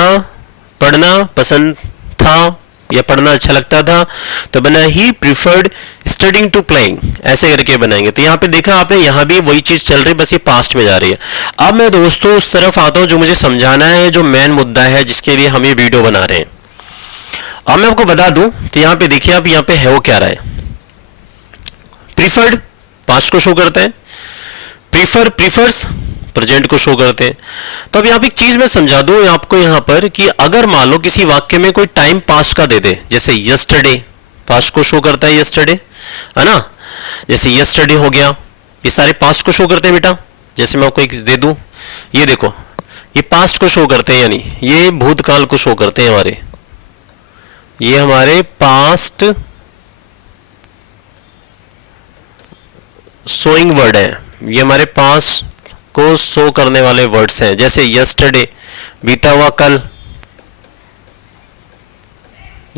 पढ़ना पसंद था या पढ़ना अच्छा लगता था, तो बना ही प्रिफर्ड स्टडिंग टू प्लेइंग, ऐसे करके बनाएंगे। तो यहां पे देखा आपने, यहां भी वही चीज चल रही, बस ये पास्ट में जा रही है। अब मैं दोस्तों उस तरफ आता हूं जो मुझे समझाना है, जो मेन मुद्दा है जिसके लिए हम ये वीडियो बना रहे हैं। अब मैं आपको बता दूं, तो यहां पे देखिए आप, यहां पे है वो क्या रहा है, प्रीफर्ड पास्ट को शो करता है, प्रीफर्स प्रेजेंट को शो करते हैं। तो अब यहां पे एक चीज मैं समझा दूं आपको यहां पर कि अगर मान लो किसी वाक्य में कोई टाइम पास्ट का दे दे, जैसे यस्टरडे पास्ट को शो करता है, यस्टरडे है ना, जैसे यस्टरडे हो गया, ये सारे पास्ट को शो करते हैं बेटा। जैसे मैं आपको एक दे दूं, ये देखो, ये पास्ट को शो करते हैं, यानी ये भूतकाल को शो करते हैं हमारे, ये हमारे पास्ट शोइंग वर्ड है, ये हमारे पास्ट को शो करने वाले वर्ड्स हैं। जैसे यस्टरडे बीता हुआ कल,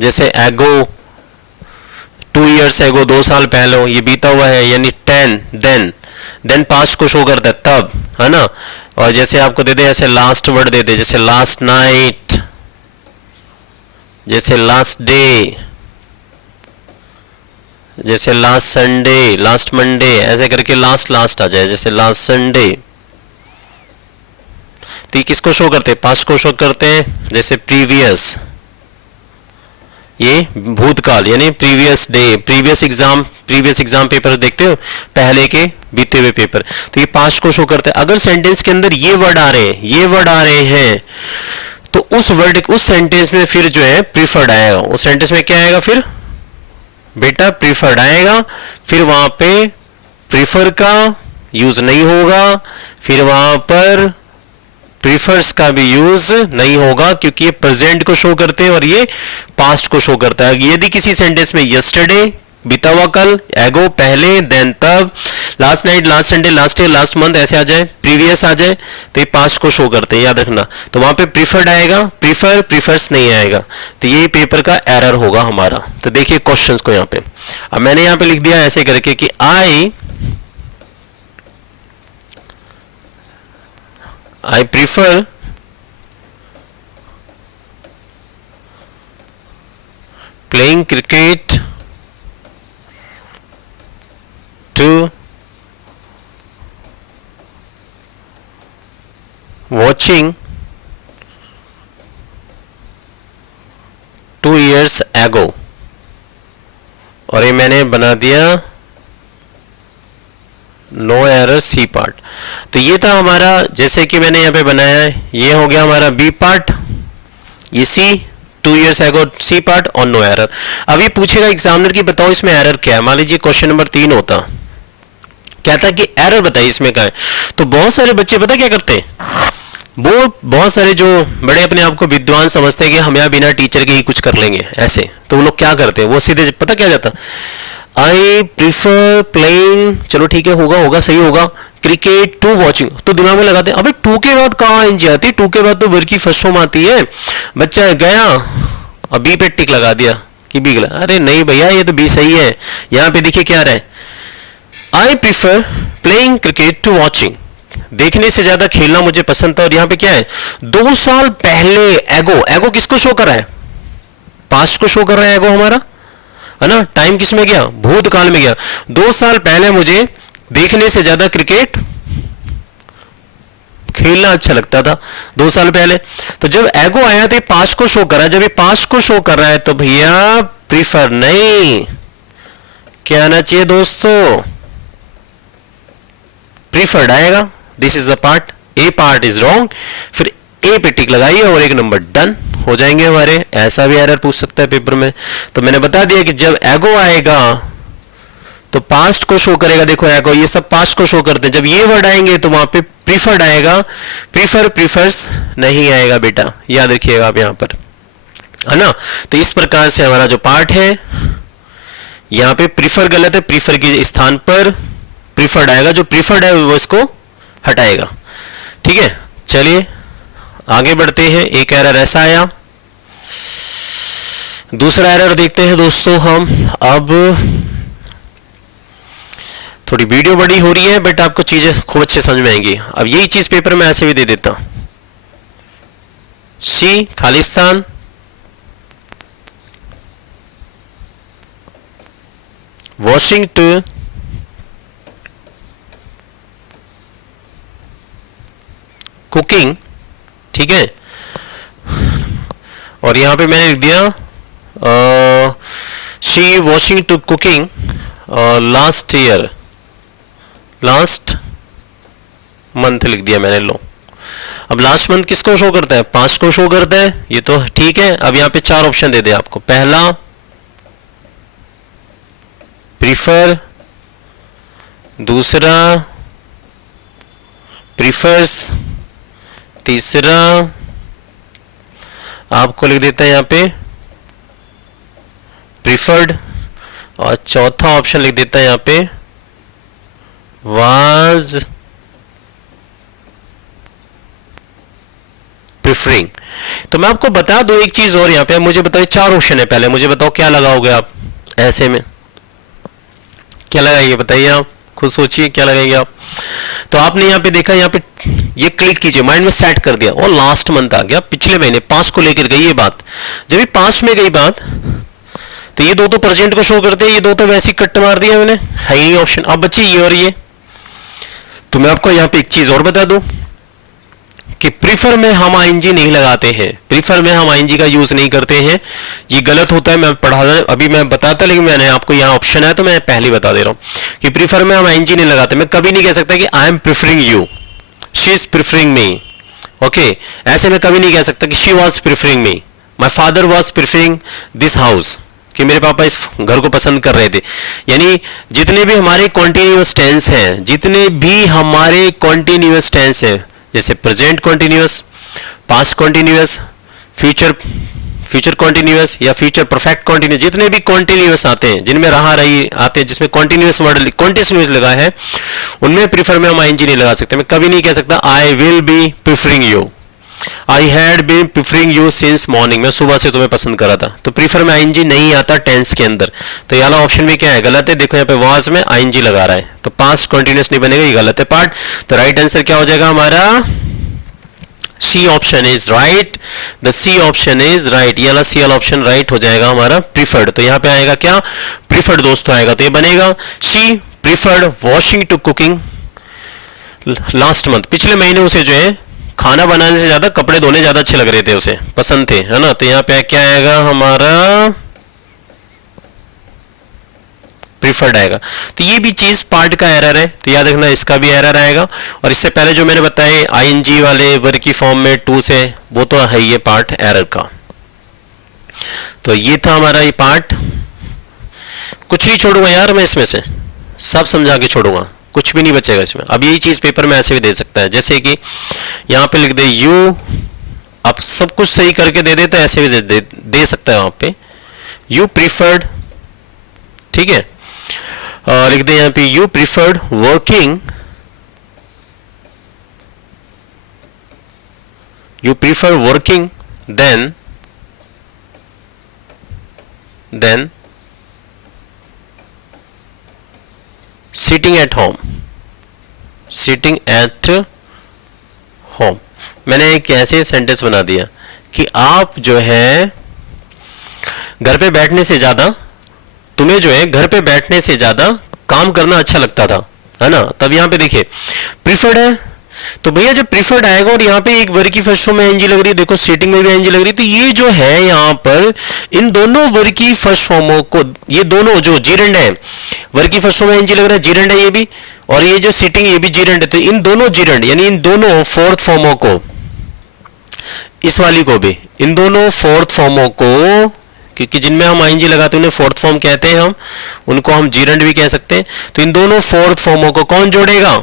जैसे एगो 2 years एगो 2 साल पहले, ये बीता हुआ है, यानी 10 देन पास्ट को शो करता है तब, है ना। और जैसे आपको दे दे ऐसे लास्ट वर्ड दे दे, जैसे लास्ट नाइट, जैसे लास्ट डे, जैसे लास्ट संडे, लास्ट मंडे, ऐसे करके लास्ट आ जाए, जैसे लास्ट संडे। तो ये किसको शो करते हैं, पास्ट को शो करते हैं। जैसे प्रीवियस, ये भूतकाल यानी previous day, previous exam paper देखते हो, पहले के बीते हुए पेपर, तो ये पास्ट को शो करते हैं। अगर सेंटेंस के अंदर ये वर्ड आ रहे हैं, तो उस सेंटेंस में फिर जो है प्रीफर्ड आएगा, उस सेंटेंस में क्या आएगा फिर बेटा, प्रीफर्ड आएगा। फिर वहां पे प्रीफर का यूज नहीं होगा, फिर वहां पर प्रीफर्स का भी यूज नहीं होगा, क्योंकि ये प्रेजेंट को शो करते हैं और ये पास्ट को शो करता है। यदि किसी सेंटेंस में यस्टरडे बीता हुआ कल, एगो पहले, देन तब, last night, last Sunday, last year, last month, ऐसे आ जाए, प्रीवियस आ जाए तो ये पास्ट को शो करते हैं, याद रखना। तो वहां पे प्रीफर्ड आएगा, प्रीफर्स नहीं आएगा, तो ये पेपर का एरर होगा हमारा। तो देखिए क्वेश्चंस को यहां पे, अब मैंने यहां पे लिख दिया ऐसे करके कि आई prefer playing cricket to watching 2 years ago, और ये मैंने बना दिया नो एरर सी पार्ट। तो ये था हमारा, जैसे कि मैंने यहाँ पे बनाया है, ये हो गया हमारा बी पार्ट, ये सी 2 years ago सी पार्ट और नो एरर। अब ये पूछेगा एग्जामिनर की बताओ इसमें एरर क्या है। मान लीजिए क्वेश्चन नंबर 3 होता, कहता कि एरर बताइए इसमें क्या है। तो बहुत सारे बच्चे पता क्या करते हैं, वो बहुत सारे जो बड़े अपने आप को विद्वान समझते हैं कि हम यहाँ बिना टीचर के ही कुछ कर लेंगे ऐसे, तो वो लोग क्या करते हैं, वो सीधे पता क्या जाता, आई प्रीफर प्लेइंग, चलो ठीक है होगा सही होगा, क्रिकेट टू वॉचिंग, तो दिमाग में लगाते हैं अबे 2 के बाद कहाँ एनजी आती है, 2 के बाद तो वर्ग की फर्स्ट फॉर्म आती है। बच्चा गया और बी पे टिक लगा दिया कि बी गला, अरे नहीं भैया ये तो बी सही है। यहाँ पे देखिए क्या रहा है, I prefer playing cricket to watching, देखने से ज्यादा खेलना मुझे पसंद था। और यहां पे क्या है, 2 साल पहले, एगो किसको शो कर रहा है, पास्ट को शो कर रहा है एगो हमारा, है ना। टाइम किस में गया, भूतकाल में गया। 2 साल पहले मुझे देखने से ज्यादा क्रिकेट खेलना अच्छा लगता था, 2 साल पहले। तो जब एगो आया तो पास्ट को शो कर रहा है, जब ये पास्ट को शो कर रहा है तो भैया प्रीफर नहीं, क्या आना चाहिए दोस्तों, प्रीफर्ड आएगा। This is the part, A part is wrong, फिर ए पे टिक लगाइए और 1 नंबर डन हो जाएंगे हमारे। ऐसा भी एरर पूछ सकता है पेपर में। तो मैंने बता दिया कि जब एगो आएगा तो पास्ट को शो करेगा, देखो एगो ये सब पास्ट को शो करते हैं। जब ये वर्ड आएंगे तो वहां पे प्रीफर्ड आएगा, प्रीफर्स नहीं आएगा बेटा, याद रखिएगा आप यहां पर, है ना। तो इस प्रकार से हमारा जो पार्ट है, यहां पे प्रीफर गलत है, प्रीफर के स्थान पर प्रीफर्ड आएगा, जो प्रीफर्ड है वो इसको हटाएगा। ठीक है, चलिए आगे बढ़ते हैं। एक एरर ऐसा आया, दूसरा एरर देखते हैं दोस्तों हम। अब थोड़ी वीडियो बड़ी हो रही है बट आपको चीजें खूब अच्छे समझ में आएंगी। अब यही चीज पेपर में ऐसे भी दे देता, सी खालिस्तान, वॉशिंगटन, कुकिंग, ठीक है। और यहां पे मैंने लिख दिया she washing to cooking last year, last month लिख दिया मैंने। लो, अब लास्ट मंथ किसको शो करता है, पास्ट को शो करता है, ये तो ठीक है। अब यहां पे 4 ऑप्शन दे दे आपको, पहला प्रीफर, दूसरा प्रीफर्स, तीसरा आपको लिख देता है यहां पे प्रीफर्ड, और चौथा ऑप्शन लिख देता है यहां पे वाज प्रीफरिंग। तो मैं आपको बता दूं एक चीज और, यहां पे मुझे बताओ 4 ऑप्शन है, पहले मुझे बताओ क्या लगाओगे आप, ऐसे में क्या लगाएंगे बताइए, आप खुद सोचिए क्या लगाएंगे आप। तो आपने यहां पे देखा, यहां पे ये क्लिक कीजिए, माइंड में सेट कर दिया, और लास्ट मंथ आ गया, पिछले महीने पास्ट को लेकर गई ये बात। जब ये पास्ट में गई बात तो ये 2 तो प्रेजेंट को शो करते हैं, ये 2 तो वैसे ही कट मार दिया मैंने, है ही ऑप्शन। अब बच्चे ये और ये, तो मैं आपको यहां पे एक चीज और बता दूं कि प्रीफर में हम आईएनजी नहीं लगाते हैं, प्रीफर में हम आईएनजी का यूज नहीं करते हैं, ये गलत होता है। मैं पढ़ा अभी मैं बताता, लेकिन मैंने आपको यहाँ ऑप्शन है तो मैं पहले बता दे रहा हूं कि प्रीफर में हम आईएनजी नहीं लगाते। मैं कभी नहीं कह सकता कि I am preferring you, she is preferring me, okay, ऐसे मैं कभी नहीं कह सकता कि she was preferring me, my father was preferring this house, कि मेरे पापा इस घर को पसंद कर रहे थे। यानी जितने भी हमारे कॉन्टिन्यूअस टेंस हैं, जितने भी हमारे कॉन्टिन्यूअस टेंस हैं, जैसे present continuous, past continuous, future future continuous या फ्यूचर परफेक्ट कॉन्टिन्यूअस, जितने भी कॉन्टिन्यूअस आते हैं, जिनमें रहा रही आते हैं, जिसमें कॉन्टिन्यूअस वर्ड कॉन्टिन्यूअस लगा है, उनमें प्रीफर में हम आईएनजी नहीं लगा सकते। मैं कभी नहीं कह सकता I will be preferring you, I had been preferring you since morning, मैं सुबह से तुम्हें पसंद करा था। तो प्रीफर में आईएनजी नहीं आता टेंस के अंदर, तो ये वाला ऑप्शन में क्या है, गलत है। देखो यहाँ पे वाज में आईएनजी लगा रहा है, तो पास्ट कॉन्टिन्यूअस नहीं बनेगा, ये गलत है पार्ट। तो राइट आंसर क्या हो जाएगा हमारा, C option is right, the C option is right, ये वाला सी वाला ऑप्शन राइट हो जाएगा हमारा प्रीफर्ड। तो यहाँ पे आएगा क्या, प्रीफर्ड दोस्तों आएगा, तो ये बनेगा she preferred washing to cooking last month, पिछले महीने उसे जो है खाना बनाने से ज्यादा कपड़े धोने ज्यादा अच्छे लग रहे थे, उसे पसंद थे, है ना। तो यहाँ पे क्या आएगा हमारा प्रीफर्ड आएगा। तो ये भी चीज पार्ट का एरर है, तो याद रखना इसका भी एरर आएगा। और इससे पहले जो मैंने बताए आईएनजी वाले वर्ग की फॉर्म में टू से, वो तो है ये पार्ट एरर का। तो ये था हमारा ये पार्ट, कुछ नहीं छोड़ूंगा यार मैं इसमें से, सब समझा के छोड़ूंगा, कुछ भी नहीं बचेगा इसमें। अब यही चीज पेपर में ऐसे भी दे सकता है, जैसे कि यहां पे लिख दे यू, आप सब कुछ सही करके दे देते, ऐसे भी दे सकता है वहां पे यू प्रीफर्ड, ठीक है। लिख दे यहां पे you preferred working, you prefer working than sitting at home, sitting at home. मैंने एक ऐसे सेंटेंस बना दिया कि आप जो है घर पे बैठने से ज्यादा, तुम्हें जो है घर पे बैठने से ज्यादा काम करना अच्छा लगता था, है ना। तब यहां पे देखिए प्रीफर्ड है, तो भैया जब प्रीफर्ड आएगा और यहाँ पे एक वर्ग की फर्स्ट फॉर्म में एनजी लग रही है, देखो सीटिंग में भी एनजी लग रही है, तो ये जो है यहाँ पर इन दोनों वर्ग की फर्स्ट फॉर्मों को, ये दोनों जो जीरेंड है, वर्ग की फर्स्ट फॉर्म में एनजी लग रहा है, जीरेंड है ये भी, और ये जो सीटिंग ये भी जीरेंड है, तो इन दोनों जीरेंड यानी इन दोनों फोर्थ फॉर्मों को, इस वाली को भी, इन दोनों फोर्थ फॉर्मों को, क्योंकि जिनमें हम आईएनजी लगाते हैं उन्हें फोर्थ फॉर्म कहते हैं, हम उनको हम जीरेंड भी कह सकते हैं। तो इन दोनों फोर्थ फॉर्मों को कौन जोड़ेगा,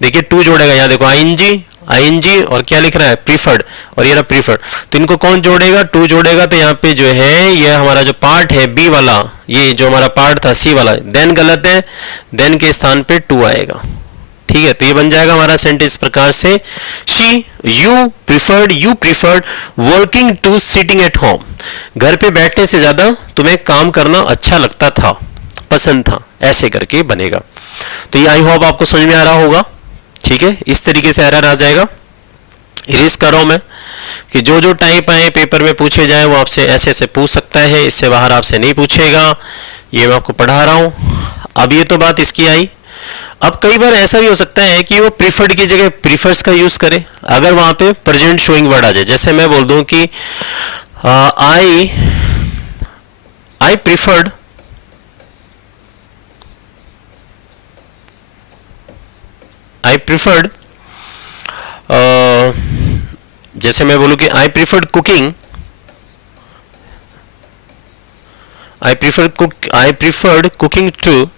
देखिए टू जोड़ेगा, यहां देखो आईएनजी, आईएनजी और क्या लिख रहा है प्रीफर्ड, और ये रहा प्रीफर्ड, तो इनको कौन जोड़ेगा, टू जोड़ेगा। तो यहाँ पे जो है ये हमारा जो पार्ट है बी वाला, ये जो हमारा पार्ट था सी वाला, देन गलत है, देन के स्थान पे टू आएगा, ठीक है। तो ये बन जाएगा हमारा सेंटेंस इस प्रकार से, she you preferred working to sitting at home, घर पे बैठने से ज्यादा तुम्हें काम करना अच्छा लगता था, पसंद था, ऐसे करके बनेगा। तो ये आई होप आपको समझ में आ रहा होगा, ठीक है। इस तरीके से एरर आ जाएगा। इरेज कर रहा हूं मैं कि जो जो टाइप आए पेपर में पूछे जाए वो आपसे ऐसे ऐसे पूछ सकता है, इससे बाहर आपसे नहीं पूछेगा, ये मैं आपको पढ़ा रहा हूं। अब ये तो बात इसकी आई। अब कई बार ऐसा भी हो सकता है कि वो प्रीफर्ड की जगह प्रीफर्स का यूज करे, अगर वहां पे प्रेजेंट शोइंग वर्ड आ जाए। जैसे मैं बोल दूं कि आई प्रीफर्ड, आई प्रीफर्ड, जैसे मैं बोलूं कि I preferred cooking, I preferred cooking to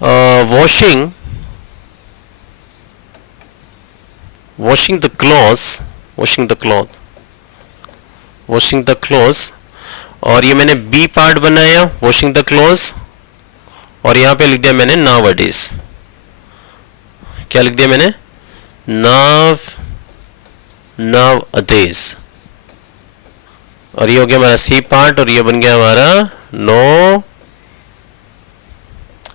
washing the clothes, और ये मैंने बी पार्ट बनाया वॉशिंग द क्लोथ्स, और यहां पे लिख दिया मैंने nowadays, क्या लिख दिया मैंने nowadays, और ये हो गया हमारा सी पार्ट, और ये बन गया हमारा नो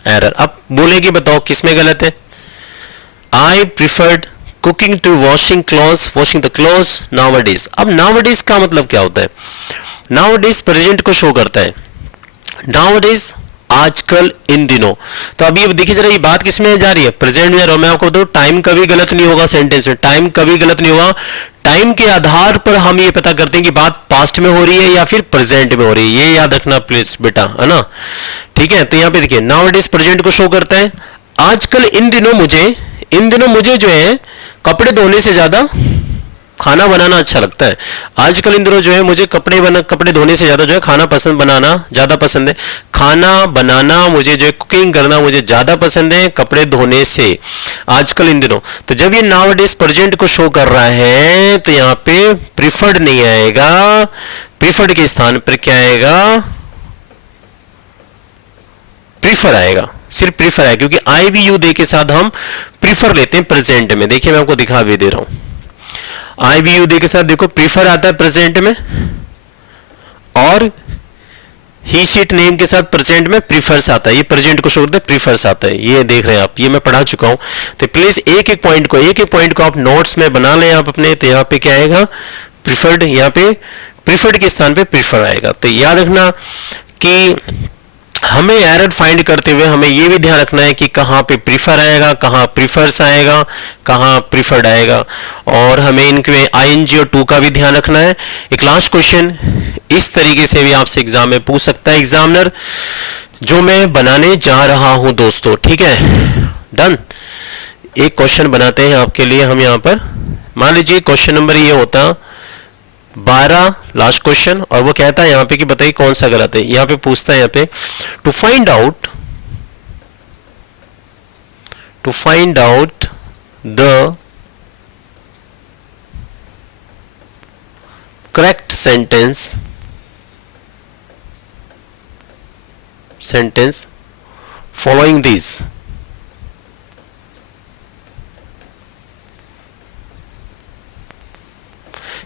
एरर। अब बोलेगी बताओ किसमें गलत है, I preferred cooking to washing the clothes nowadays. अब नाउअडेज का मतलब क्या होता है, नाउअडेज प्रेजेंट को शो करता है, नाउअडेज आजकल, इन दिनों। तो अभी देखिए जरा ये बात किसमें जा रही है, प्रेजेंट में। और मैं आपको बताऊं टाइम कभी गलत नहीं होगा सेंटेंस में, टाइम कभी गलत नहीं होगा। टाइम के आधार पर हम ये पता करते हैं कि बात पास्ट में हो रही है या फिर प्रेजेंट में हो रही है, ये याद रखना प्लीज बेटा, है ना, ठीक है। तो यहां पे देखिए नाउअडेज प्रेजेंट को शो करता है, आजकल इन दिनों मुझे जो है कपड़े धोने से ज्यादा खाना बनाना अच्छा लगता है। आजकल इन दिनों जो है मुझे कपड़े धोने से ज्यादा जो है खाना बनाना ज्यादा पसंद है। खाना बनाना मुझे जो है कुकिंग करना मुझे ज्यादा पसंद है कपड़े धोने से आजकल इन दिनों। तो जब ये नाउअडेज प्रेजेंट को शो कर रहा है तो यहाँ पे प्रिफर्ड नहीं आएगा, प्रिफर्ड के स्थान पर क्या आएगा, प्रीफर आएगा, सिर्फ प्रीफर आएगा, क्योंकि आई वी यू दे के साथ हम प्रीफर लेते हैं प्रेजेंट में। देखिए मैं आपको दिखा भी दे रहा हूं, आई वी यू दे के साथ देखो प्रीफर आता है प्रेजेंट में, और ही शीट नेम के साथ प्रेजेंट में प्रीफर्स आता है। ये प्रेजेंट को शो करते हैं, प्रीफर्स आता है, ये देख रहे हैं आप, ये मैं पढ़ा चुका हूं। तो प्लीज एक एक पॉइंट को आप नोट्स में बना लें आप अपने। तो यहां पे क्या आएगा, प्रीफर्ड, यहां पे प्रीफर्ड के स्थान पे प्रीफर आएगा। तो याद रखना कि हमें एरर फाइंड करते हुए हमें यह भी ध्यान रखना है कि कहां पे प्रीफर आएगा, कहां प्रीफर्स आएगा, कहां प्रीफर्ड आएगा, और हमें इनके आईएनजी और टू का भी ध्यान रखना है। एक लास्ट क्वेश्चन इस तरीके से भी आपसे एग्जाम में पूछ सकता है एग्जामिनर, जो मैं बनाने जा रहा हूं दोस्तों, ठीक है, डन। एक क्वेश्चन बनाते हैं आपके लिए हम यहां पर। मान लीजिए क्वेश्चन नंबर ये होता 12, लास्ट क्वेश्चन, और वो कहता है यहां पे कि बताइए कौन सा गलत है। यहां पे पूछता है यहां पे to find out the correct sentence following this.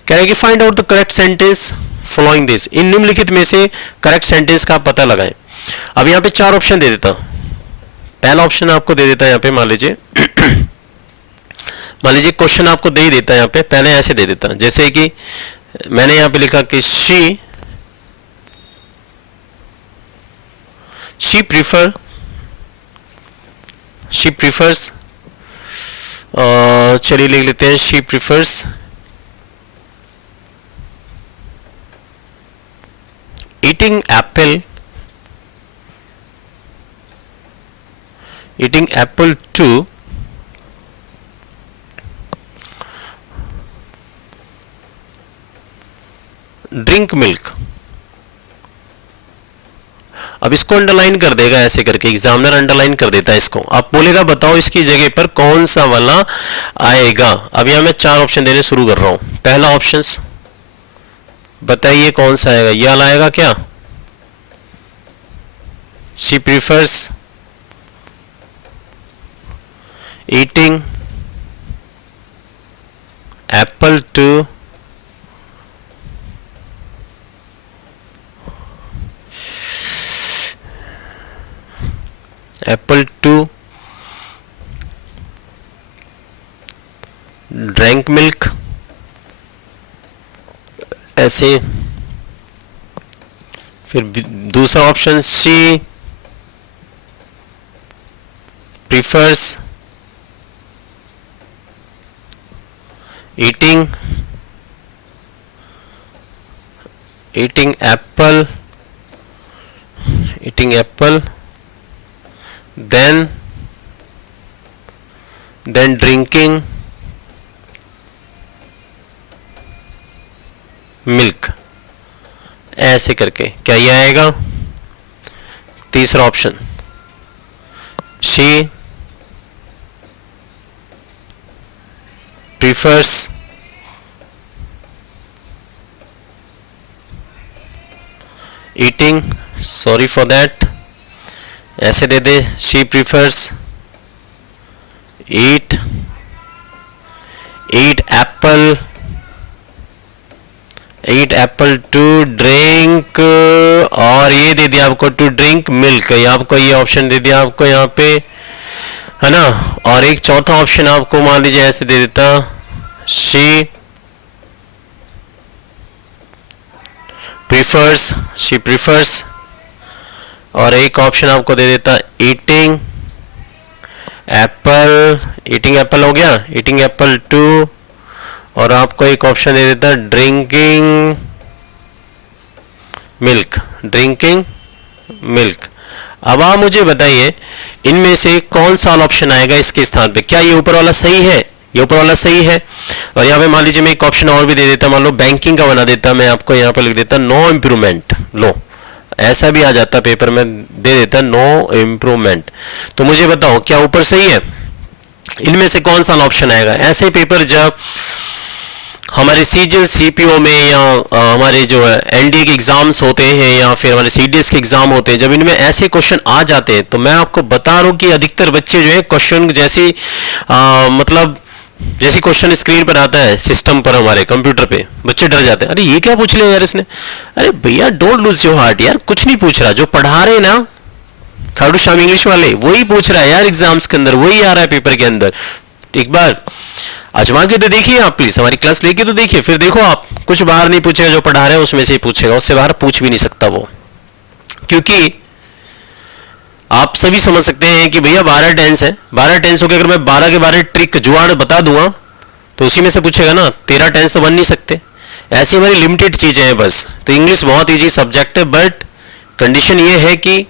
कह रहे कि find out the correct sentence following this, इन निम्नलिखित में से करेक्ट सेंटेंस का पता लगाएं। अब यहां पे 4 ऑप्शन दे देता। पहला ऑप्शन आपको दे देता है यहां पे, मान लीजिए क्वेश्चन आपको दे ही देता है यहां पे, पहले ऐसे दे देता, जैसे कि मैंने यहां पे लिखा कि शी प्रीफर्स, चलिए लिख लेते हैं she prefers eating apple to drink milk। अब इसको अंडरलाइन कर देगा ऐसे करके, एग्जामिनर अंडरलाइन कर देता है इसको। आप बोलेगा बताओ इसकी जगह पर कौन सा वाला आएगा। अब यहां मैं 4 ऑप्शन देने शुरू कर रहा हूं। पहला ऑप्शन बताइए कौन सा आएगा, यह आएगा क्या, she prefers eating apple to drink milk, ऐसे। फिर दूसरा option she prefers eating apple then drinking milk, ऐसे करके क्या ये आएगा। तीसरा option she prefers eating, sorry for that, ऐसे दे दे, she prefers eat apple to drink, और ये दे दिया आपको टू ड्रिंक मिल्क, आपको ये ऑप्शन दे दिया आपको यहाँ पे, है ना। और एक चौथा ऑप्शन आपको मान लीजिए ऐसे दे देता, शी प्रीफर्स, और एक ऑप्शन आपको दे देता ईटिंग एप्पल हो गया, ईटिंग एप्पल टू, और आपको एक ऑप्शन दे देता ड्रिंकिंग मिल्क। अब आप मुझे बताइए इनमें से कौन सा ऑप्शन आएगा इसके स्थान पे, क्या ये ऊपर वाला सही है ये ऊपर वाला सही है। और यहाँ पे मान लीजिए मैं एक ऑप्शन और भी दे देता, मान लो बैंकिंग का बना देता, मैं आपको यहाँ पे लिख देता नो इम्प्रूवमेंट, लो ऐसा भी आ जाता पेपर में, दे देता नो इम्प्रूवमेंट। तो मुझे बताओ क्या ऊपर सही है? इनमें से कौन सा ऑप्शन आएगा? ऐसे पेपर जब हमारे सीजीएल सीपीओ में या हमारे जो एनडीए के एग्जाम्स होते हैं या फिर हमारे सीडीएस के एग्जाम होते हैं, जब इनमें ऐसे क्वेश्चन आ जाते हैं तो मैं आपको बता रहा हूं कि अधिकतर बच्चे जो है क्वेश्चन जैसी मतलब जैसी क्वेश्चन स्क्रीन पर आता है सिस्टम पर हमारे कंप्यूटर पे, बच्चे डर जाते हैं, अरे ये क्या पूछ लिया यार इसने। अरे भैया डोंट लूज योर हार्ट यार, कुछ नहीं पूछ रहा, जो पढ़ा रहे ना खाटू श्याम इंग्लिश वाले वही पूछ रहा है यार, एग्जाम्स के अंदर वही आ रहा है पेपर के अंदर। एक बार आजमा के तो देखिए आप, प्लीज हमारी क्लास लेके तो देखिए, फिर देखो आप, कुछ बाहर नहीं पूछेगा, जो पढ़ा रहे हैं उसमें से ही पूछेगा, उससे बाहर पूछ भी नहीं सकता वो। क्योंकि आप सभी समझ सकते हैं कि भैया 12 टेंस है, 12 टेंस हो गए, अगर मैं 12 के 12 ट्रिक जुगाड़ बता दूंगा तो उसी में से पूछेगा ना, 13 टेंस तो बन नहीं सकते। ऐसी हमारी लिमिटेड चीजें हैं बस। तो इंग्लिश बहुत ईजी सब्जेक्ट है, बट कंडीशन ये है कि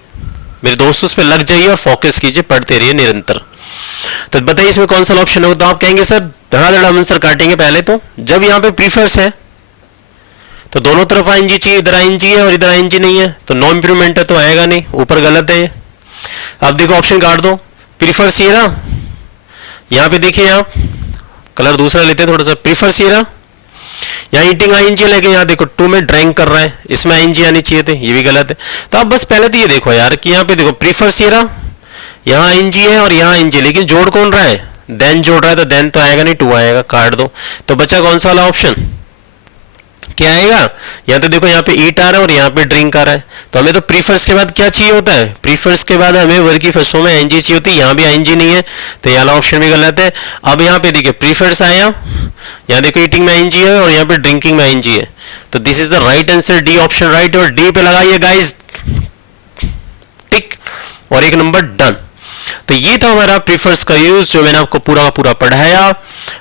मेरे दोस्तों उस पर लग जाइए और फोकस कीजिए, पढ़ते रहिए निरंतर। तो बताइए इसमें कौन सा ऑप्शन होगा? तो आप कहेंगे सर धड़ाधड़ हम आंसर काटेंगे। पहले तो जब यहाँ पे प्रीफर्स है तो दोनों तरफ आईएनजी चाहिए, इधर आईएनजी है और इधर आईएनजी नहीं है, तो नो इंप्रूवमेंट है, तो आएगा नहीं, ऊपर गलत है ये। अब देखो ऑप्शन काट दो, प्रीफर्स ये रहा, यहाँ पे देखिए आप कलर दूसरा लेते हैं थोड़ा सा, प्रीफर्स ये रहा, यहाँ ईटिंग आईएनजी लेके यहाँ देखो टू में ड्राइंग कर रहा है, इसमें आईएनजी आनी चाहिए थे, ये भी गलत है। तो आप बस पहले तो ये देखो यार कि यहाँ पे देखो प्रीफर्स ये रहा, यहाँ आईएनजी है और यहाँ आईएनजी, लेकिन जोड़ कौन रहा है? देन जोड़ रहा है, तो देन तो आएगा नहीं, टू आएगा, काट दो। तो बचा कौन सा वाला ऑप्शन? क्या आएगा? यहाँ तो देखो यहाँ पे ईट आ रहा है और यहाँ पे ड्रिंक आ रहा है, तो हमें तो प्रीफर्स के बाद क्या चाहिए होता है? प्रीफर्स के बाद हमें वर्ग की फर्स्ट फॉर्म में आईएनजी चाहिए होती है, यहाँ भी आईएनजी नहीं है, तो ये वाला ऑप्शन भी गलत है। अब यहाँ पे देखिए प्रीफर्स आया, यहाँ देखो ईटिंग में आईएनजी है और यहाँ पे ड्रिंकिंग में आईएनजी है, तो this is the right answer, D option right. और डी पे लगाइए गाइस टिक और एक नंबर डन। तो ये था हमारा प्रीफर्स का यूज, जो मैंने आपको पूरा पूरा पढ़ाया।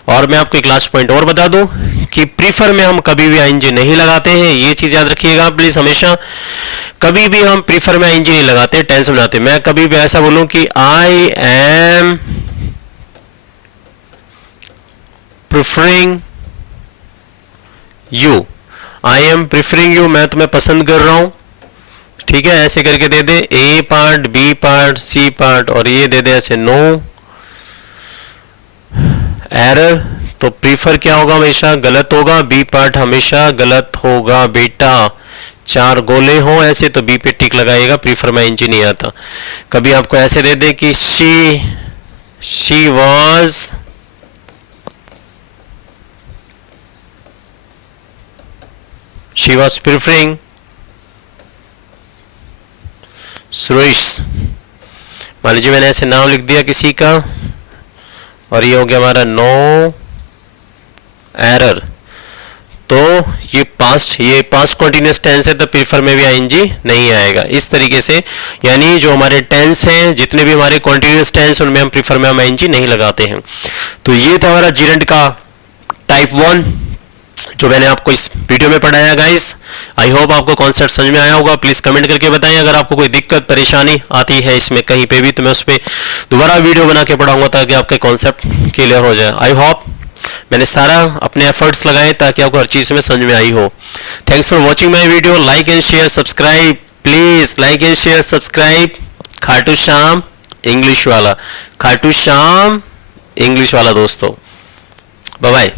और मैं आपको एक लास्ट पॉइंट और बता दूं कि प्रीफर में हम कभी भी आईएनजी नहीं लगाते हैं, ये चीज याद रखिएगा प्लीज हमेशा। कभी भी हम प्रीफर में आईएनजी नहीं लगाते, टेंस बनाते। मैं कभी भी ऐसा बोलूं कि I am preferring you, I am preferring you, मैं तुम्हें पसंद कर रहा हूं, ठीक है, ऐसे करके दे दे, A part, B part, C part, और ये दे दे ऐसे नो एरर। तो प्रीफर क्या होगा? हमेशा गलत होगा, बी पार्ट हमेशा गलत होगा बेटा। 4 गोले हो ऐसे तो बी पे टिक लगाइएगा, प्रीफर में आईएनजी नहीं आता। कभी आपको ऐसे दे दे कि शी वाज प्रिफरिंग सुरेश, मान लीजिए मैंने ऐसे नाम लिख दिया किसी का और ये हो गया हमारा नो एरर। तो ये पास्ट कंटीन्यूअस टेंस है, तो प्रीफर में भी आईएनजी नहीं आएगा। इस तरीके से यानी जो हमारे टेंस हैं, जितने भी हमारे कंटीन्यूअस टेंस, उनमें हम प्रीफर में हम आईएनजी नहीं लगाते हैं। तो ये था हमारा जीरेंट का टाइप 1 जो मैंने आपको इस वीडियो में पढ़ाया गाइस। आई होप आपको कॉन्सेप्ट समझ में आया होगा। प्लीज कमेंट करके बताएं अगर आपको कोई दिक्कत परेशानी आती है इसमें कहीं पे भी, तो मैं उस पर दोबारा वीडियो बना के पढ़ाऊंगा ताकि आपके कॉन्सेप्ट क्लियर हो जाए। आई होप मैंने सारा अपने एफर्ट्स लगाए ताकि आपको हर चीज में समझ में आई हो। Thanks for watching my video. Like and share subscribe, please like and share subscribe. Khatu Shyam English वाला, खाटू श्याम इंग्लिश वाला दोस्तों, बाय बाय।